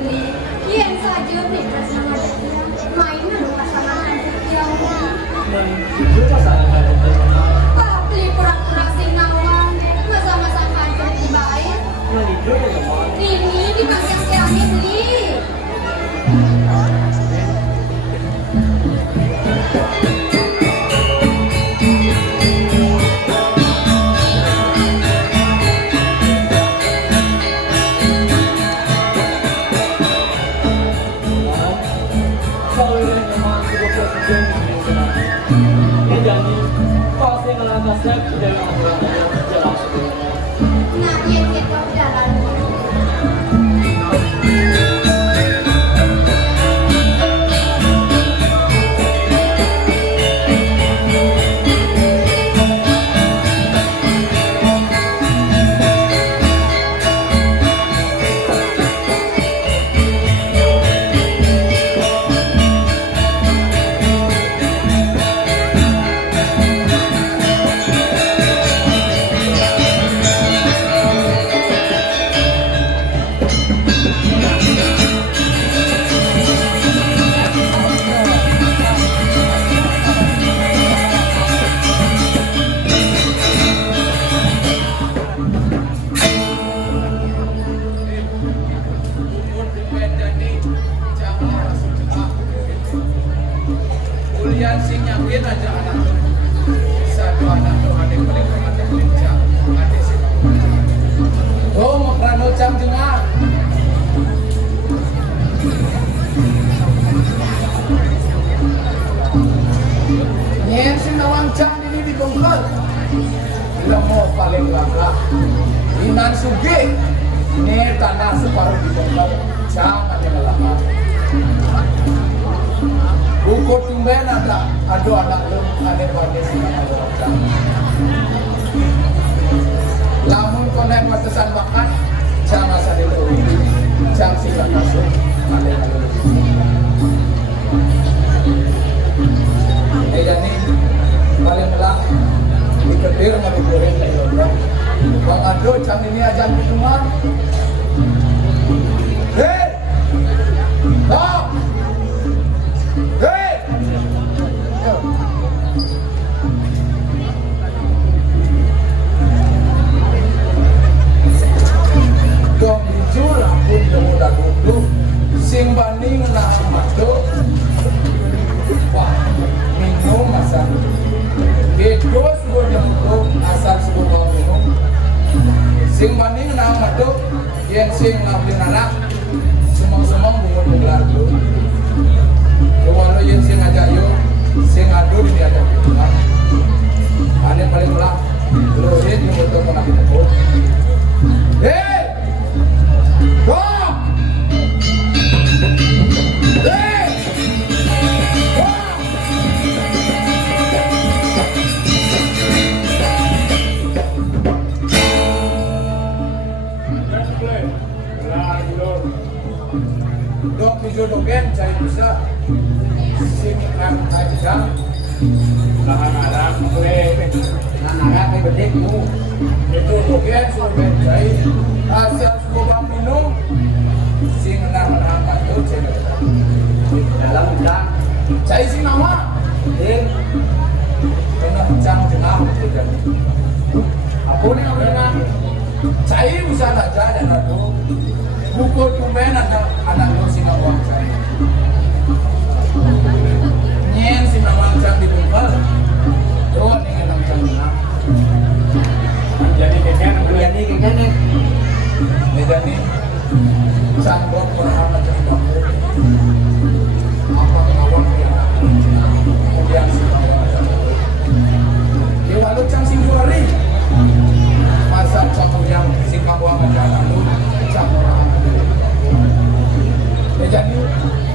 Beli. Diam saja bebas mengajak dia. Mainan pasangan yang dan itu pasangan beli pura-pura sinawan. Masa-masa kancing baik. yang itu teman Ini dipakai siangnya beli. kalau ini memang sebuah presiden yang jadi pasti ngelangkah step dari jalan Nah, dia kita jalan. cam dengar. Nyen sinawang cam ini dibongkar. Bila mau paling langkah. Inan sugi. Ini tanah separuh dibongkar. Cam aja ngelama. Buku tumben ada. Aduh anak lu ada pada sinawang cam. Lamun konek batasan makan. Cam asal itu. Cam sila masuk. Jadi paling melang diketir ngabuburin dari lomba. Bang Ado cam ini ajan kutungan. Hei, stop. Hei. Dong hijau rambut pemuda duduk. Sing banding nah masuk. Wah, minum asal. Bego suruh jemput asal suruh minum. Sing banding nah masuk. Yang sing ngambil anak. Semang-semang bungut menggelar dulu. Walau yang sing ngajak yuk. Sing ngadu di ajak minum. Ada paling melah. Lurin yang betul kena ditepuk. Hei! Go! Dok hijau dogen cari bisa sini kan aja lahan anak kayak bedik mu itu dogen suruh cari asal suruh minum sing menang itu cari dalam udang cari sing nama kena cang tengah aku nih nggak cari bisa aja dan aduh buku tumben ada lu sinawang cang nyen sinawang cang dibungkal tuh nih enam cang menang jadi keken jadi canggung kurang macam bambu apa kemauan kemudian sinawang dia lalu cang singguari masa canggung yang singkawang macam lalu cang orang jadi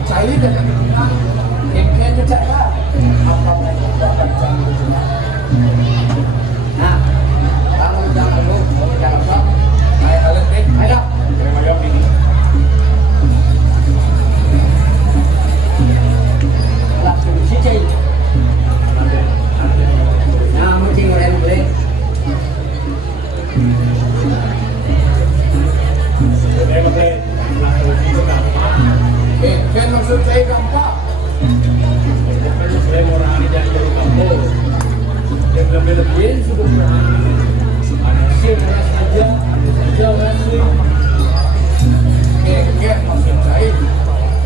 cair dan menang kengken juga lah apa mereka akan canggung juga nah kamu jangan dulu kita apa ayo alat ayo mayok ini langsung sih nah mesti ngoreng boleh kan maksud saya gampang. Saya orang ini dari kampung. Yang lebih sudah berani. Ada sih saja masih. Kan maksud saya.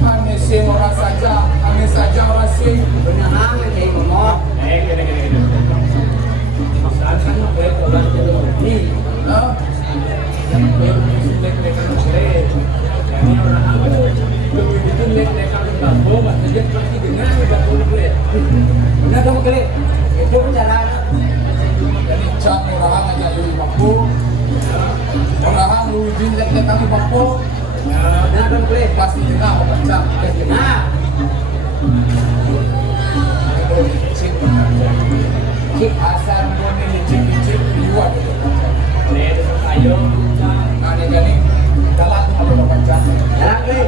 Ane sih orang saja orang sih. Benar kayak ngomong. Gini. Masalah kan boleh orang jadi ini. Yang boleh mereka ini orang apa? Lebih itu mereka bertambo, maksudnya pasti dengan tidak boleh. Benar kamu kali? Itu cara. Jadi cang orang aja di bambu, orang lu di letak di bambu. Benar kamu kali? Pasti dengan orang cang. Benar. Cip asal boleh cip dua gitu. Ayo, ada jadi kalah sama orang cang. Jarang kali.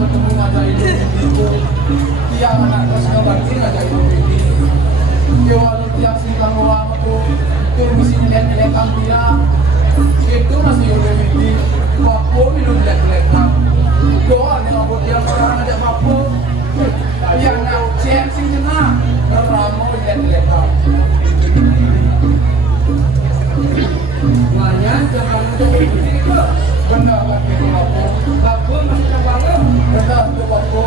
ketemu aja itu tiang anak kelas ngebantu aja ini dia walau tiang singkang luang aku tur mesti lihat kang dia itu masih udah ini aku minum lihat kang doa nih aku tiang orang ada mampu yang nak cek sing jenah ramu lihat kang banyak jangan jadi itu benar aku masih bangun benar tuh aku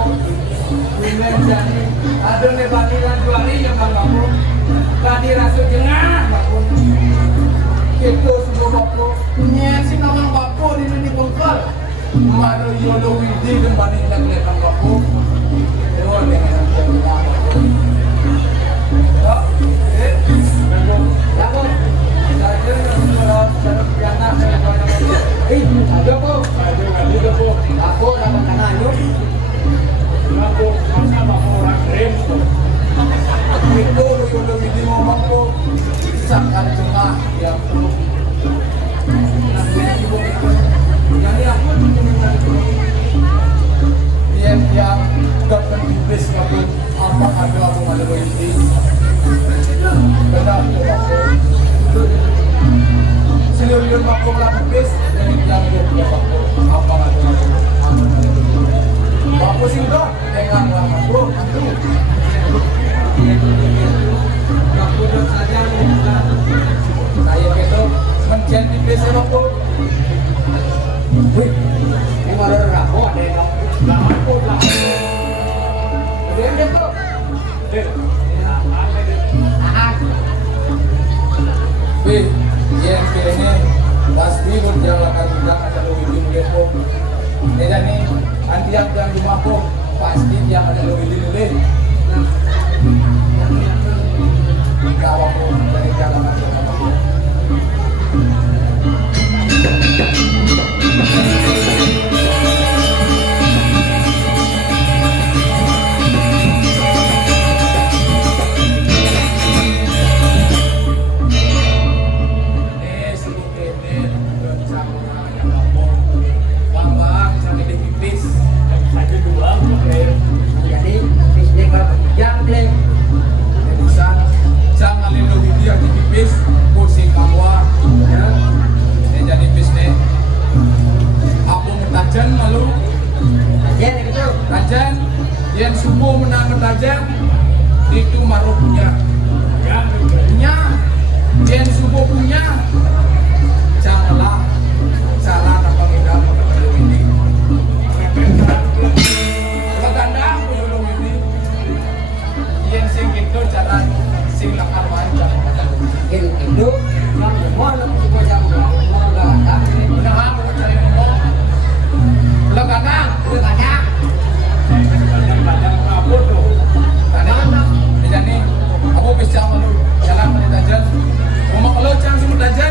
dengan jadi ada nebanilan juari yang bangun tadi rasa jengah bangun itu semua aku nyesi nawang bapu di sini bengkal maru yolo widi dan banilan kelihatan bapu dewa dengan jengah Ada po. Ako dapat kananyo. aku masa bapak orang krim Itu udah ini ngomong po. Sangat cuma yang perlu. Jadi aku mendengar itu. Yang dapat dibis aku apa ada aku ada ini. Benar aku. Seluruh aku melakukan bis dan yang dia apa ada aku sih udah dengan aku saja saya gitu mencet di bis aku wih ini ada rapor deh aku lah dia tuh wih yang kayaknya pasti berjalan juga ada lebih depo. Jadi nih anti yang di mako pasti dia ada lebih dulu. Kalau aku dari jalan yang subuh menang tajam itu maruh punya yang subuh punya janganlah cara apa kita mengenal ini bagandang belum ini yang sing itu cara sing lakar macam itu yang mana kita jangan mau gak benar mau cari ngomong bagandang aku bisa malu jalan menit aja, mau kalau jangan semut aja,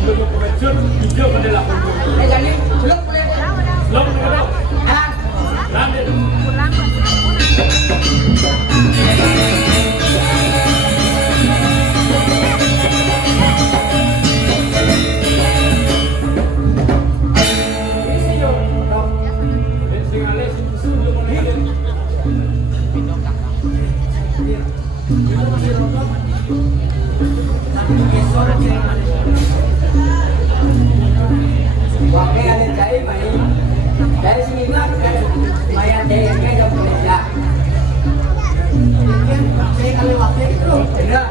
dulu kebecut, hijau adalah kunjung. Jadi belum boleh. Long belum. Jalan. Lanjut. Wakil ada cai mai. Dari sini kan mayat dia yang jam kerja. Saya kali wakil itu Tidak.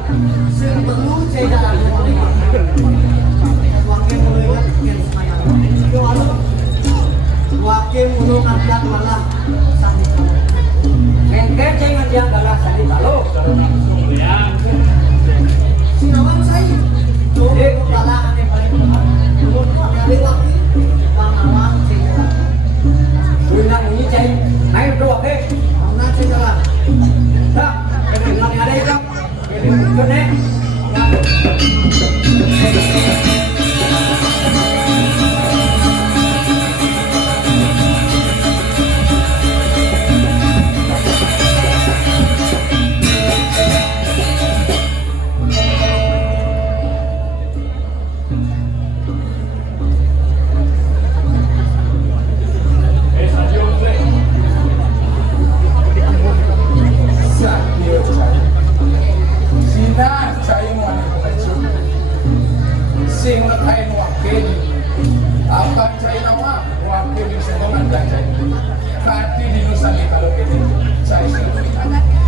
sebelum saya jalan wakil mulai ingat sekian semayang. Yo halo. Wakil mulai ngajak malah sambil Mengker cai ngajak galah sandi kalau. Ya. Sinawan saya. Tuh, kalah aneh paling benar. Belum kali wakil. Pangawang saya jalan. Bulan ini cai naik dua ke. Pangawang saya jalan. Tak. Kedengaran ada itu. Kedengaran. Sing nekain wakil akan cai nama wakil di senongan dan cai kati di nusa di kalau ini cai sing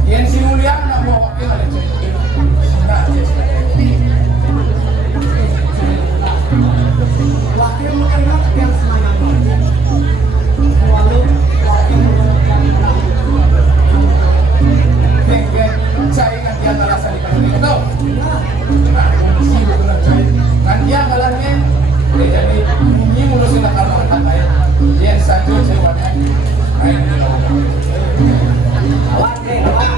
yang si mulia nama wakil ada cai singa Wakil mulai ingat sekian semayang. Lalu wakil mulai kengkeng cai kan dia ngerasa di kalau ini tahu nah si betul cai kan dia ngalannya jadi ini mulu silakan makan air yang satu cai warna air di laut Awan deh, awan.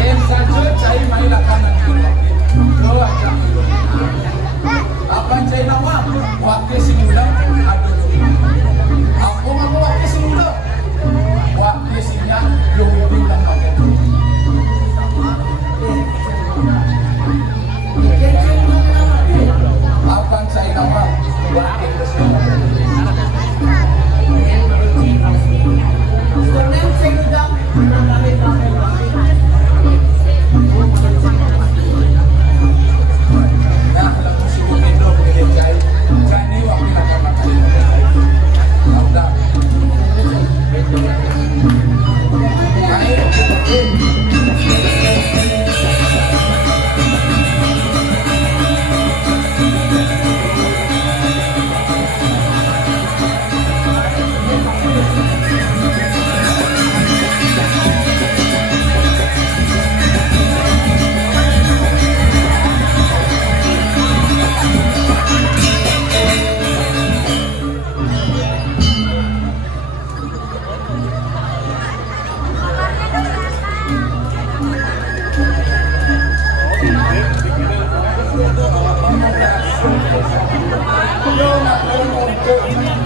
yang satu cai main lakonan di wakil aja apa cai nama wakil si muda aduh aku mau wakil si muda wakil sinya lebih bilang wakil apa cai nama wakil si muda Sebenarnya saya udah kali pakai wakil. nah lalu si Indo begini cai jadi wakil akan makan udah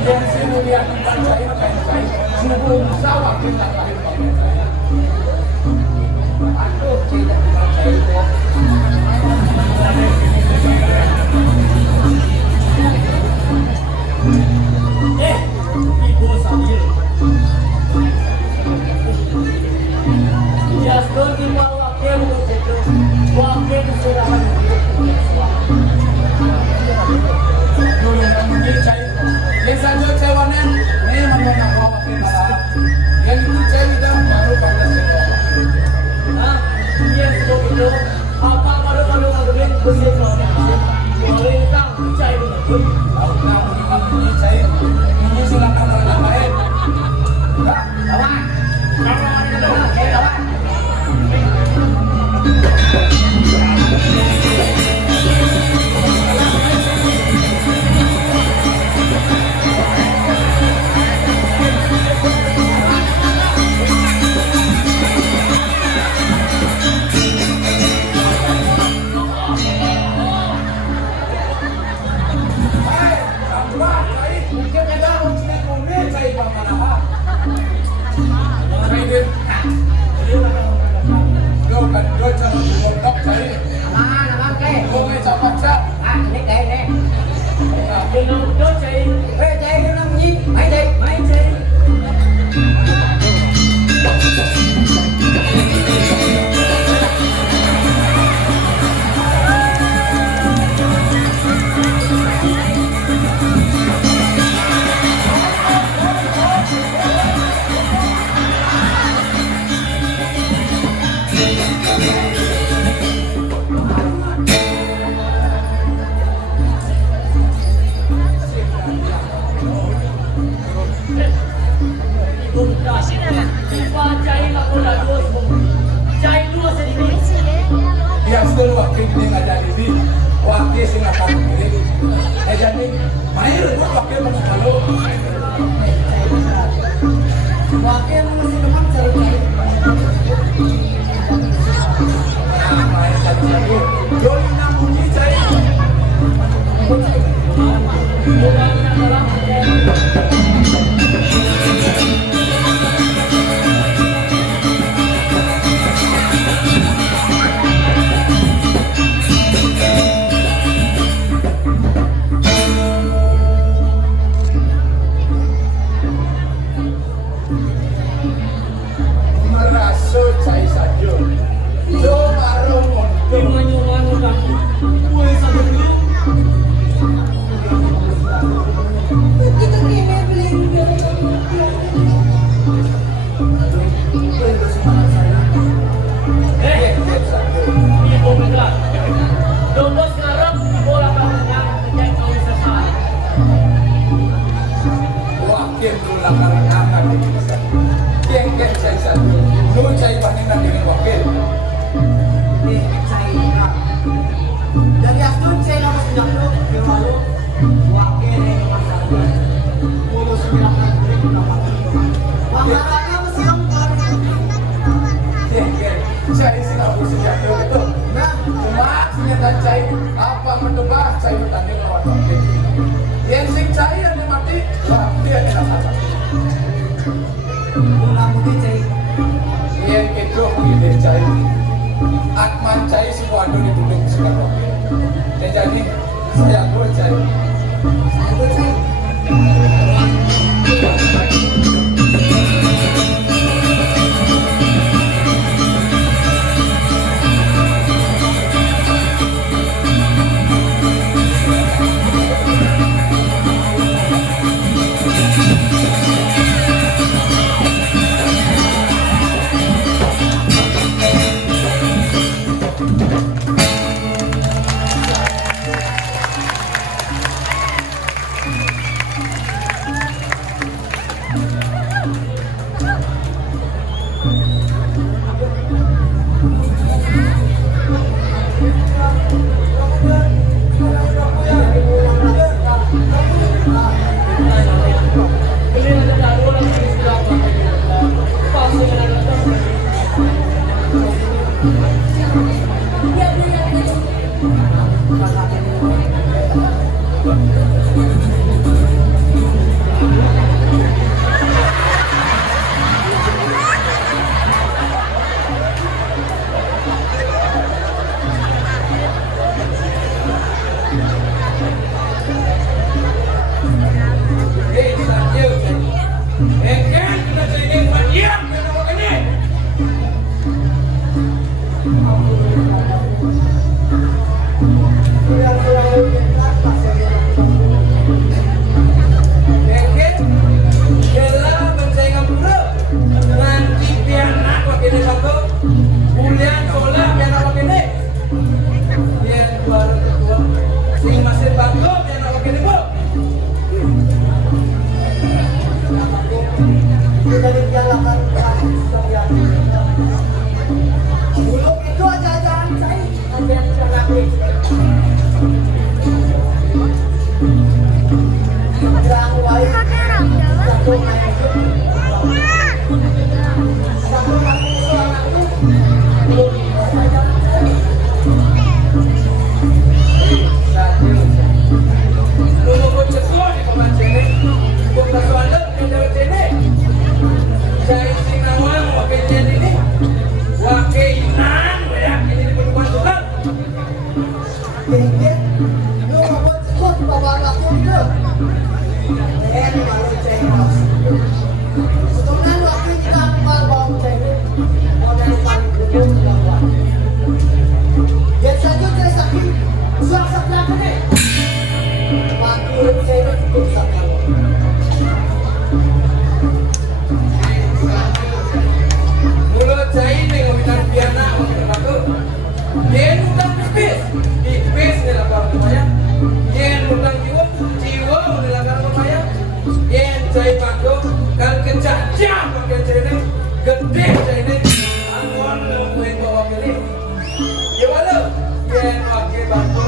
yang si mulia di cai makan cai subuh sawah kita lahir aduh tidak cai Ibu sambil. Ya, sekarang mau wakil itu. Wakil surahan. dulu namanya cai yang saja cai wanen ini memang wakil malah yang itu cai Boleh kang percaya dengan gue. Tahu kamu memang menyicai. Ini silakan orang lain. Lawan. Kamu ada dong. Oke, lawan. Aman, aman, ke. Ah, ini ke, ini. Dengan đốt cháy. Eh, chạy cái năm gì? Mấy đi. Máy cháy. Wakil mesti teman cari. Dari astun saya harus menjauh ke malu. Wakil yang masalah. Mulu sembilan ribu dapat. Wakaranya mesti angkat. Saya sih nggak bisa jatuh gitu. Nah, cuma senjata cai apa mendebak saya bertanding lawan wakil. Yang sing cai yang mati, wah dia tidak apa. Pulang mungkin cai. Yang itu ide cai. Akman cai semua adu dituduh sudah wakil. Jadi saya gue cai. Saya pun cai. sing masih bangko yang nak wakil ibu. Kita dipialakan sekalian. Buluk itu aja-ajaan saya. Aja sudah lakuin. Yang lain satu main itu. Satu lagi soal itu. Nunggu buat sesuatu di pemancing ini. Buat sesuatu di dalam sini. Saya sing nawang wakilnya ini. Wakilan ya ini di perempuan tukang. Tinggi. Lu mau ikut bawa aku itu. Kalau cengkos. Sebenarnya waktu kita bawa cengkos. Model paling belum bawa. Biasa aja saya sakit. Suang sakit nih. Waktu cengkos cukup sakit. Mulut saya ini ngomongin piana ngomongin aku. Yen utang pipis, pipis nilakar rumahnya. Yen utang jiwa, jiwa nilakar rumahnya. Yen saya bangko, kan kecacah pakai saya ini, gede saya ini. Angwan ngomongin bawa kiri. Ya walau, yen wakil bangko,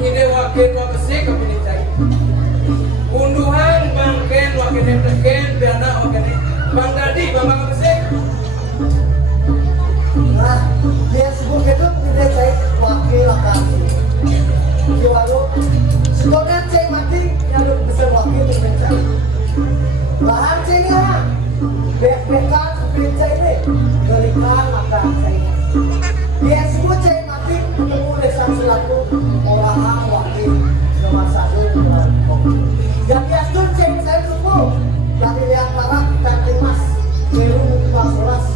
ini wakil wakil kepilih saya. Unduhan bangken wakil teken, piana wakil Bang Dadi, Bang Kesek. Nah, dia sebut itu tidak saya wakil akan. Jiwalu, sebenarnya saya mati yang besar wakil dengan saya. Bahan saya ni lah, bek-bekan seperti saya ini, berikan akan saya. Dia sebut saya mati ketemu dengan selaku orang wakil nomor 1. Yang dia sebut saya cukup dari lihat tarak dan timas, meru buka solas.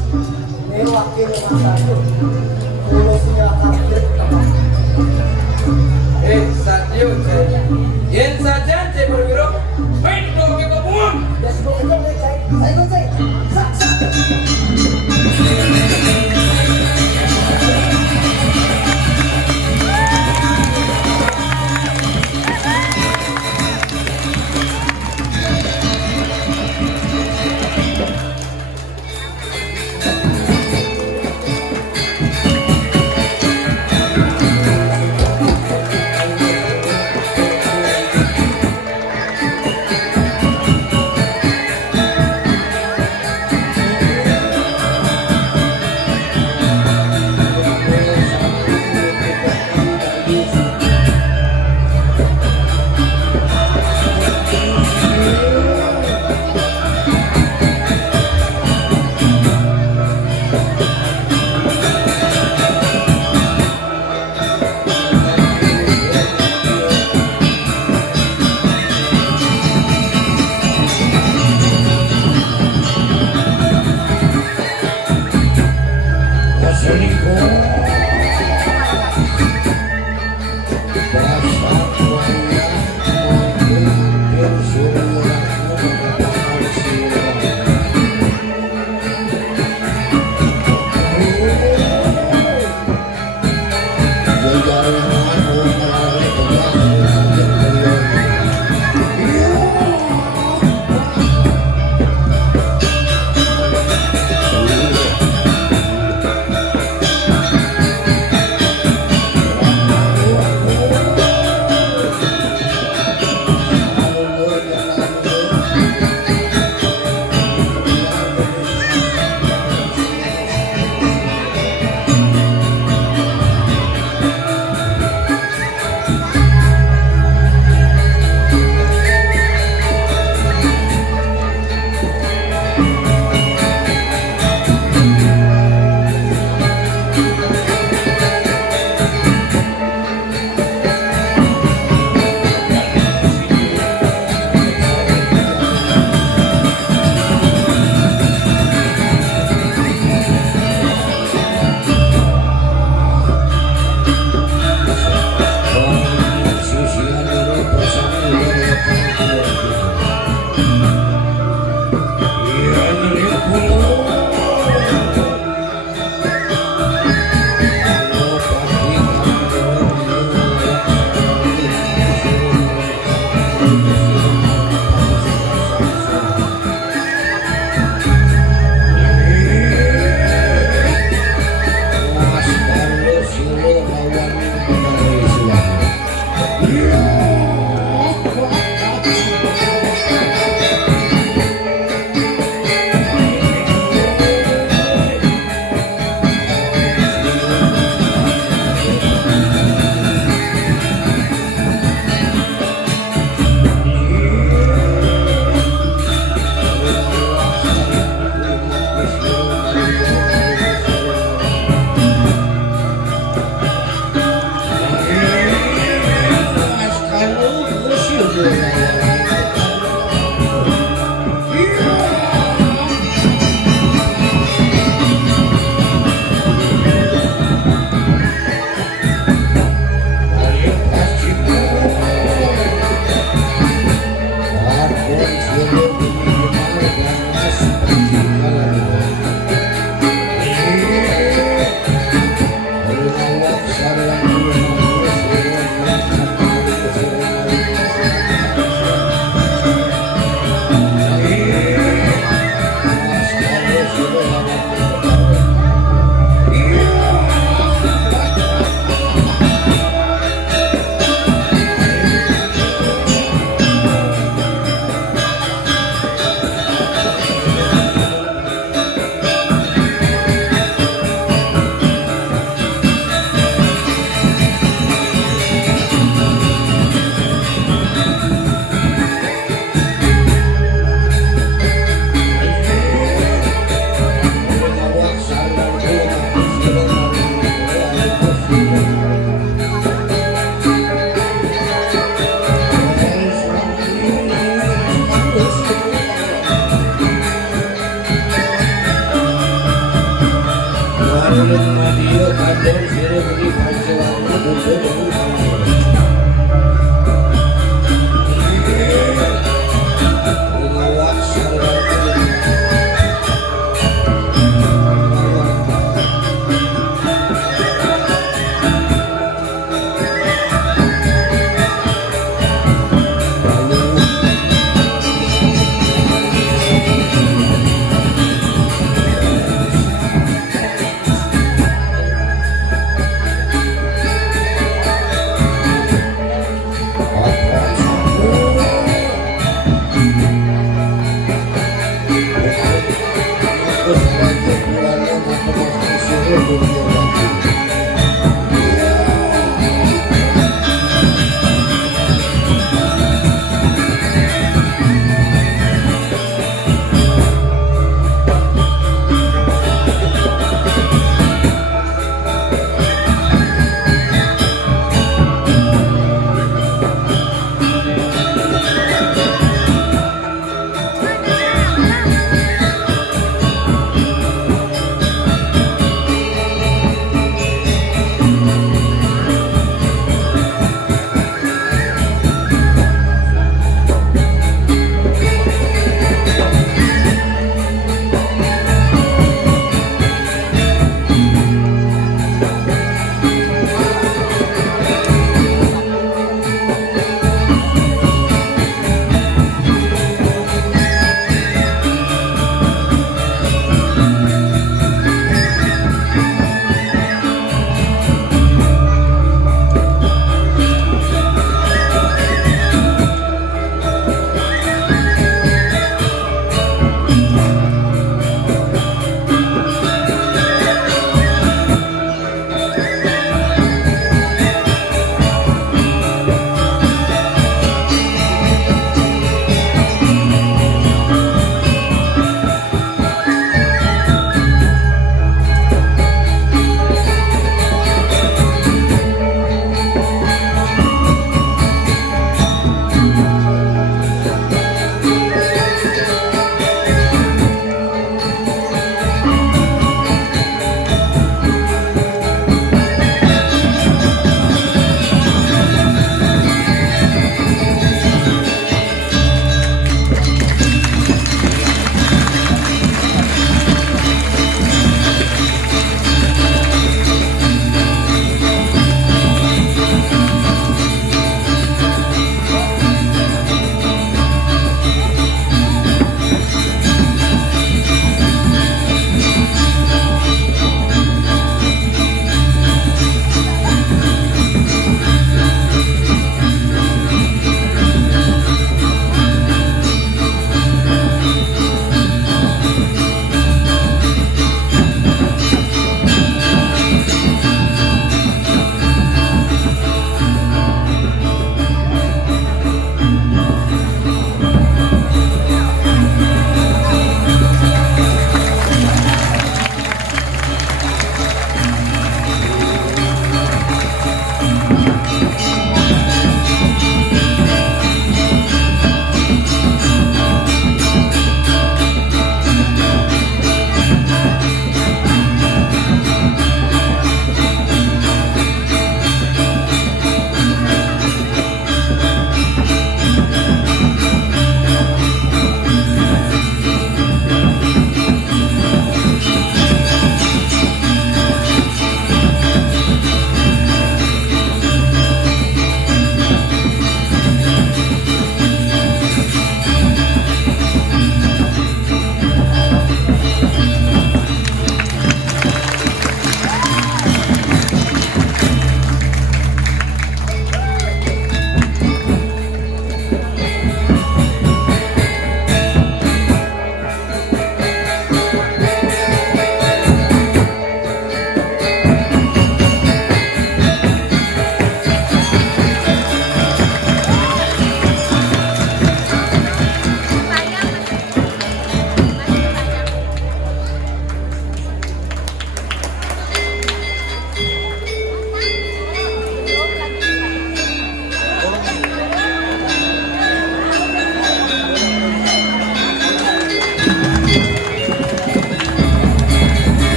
Ini wakil nomor 1. Ulusnya kafir. Sadio saya. Yen saja saya bergerak. Baik dong kita buang. Ya sebelum itu saya ikut saya. Sak sak.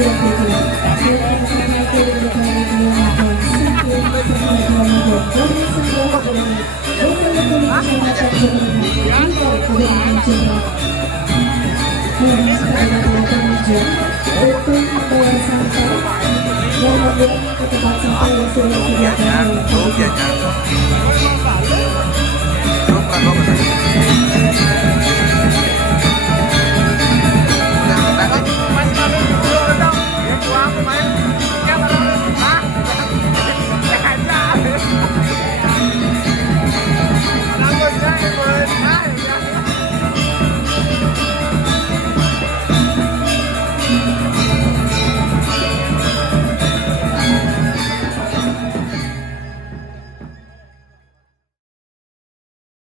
yang kecil. Silakan sampai ke dari Mahon Sipil serta Mahon dari sebuah koloni bersama kecamatan Jemberana di Kabupaten Jemberana. Mohon kepada para pengunjung untuk membawa sampah dan membuangnya ke tempat sampah yang sudah disediakan oleh petugas. Hãy subscribe cho kênh Ghiền Mì Gõ để không bỏ lỡ những video hấp dẫn.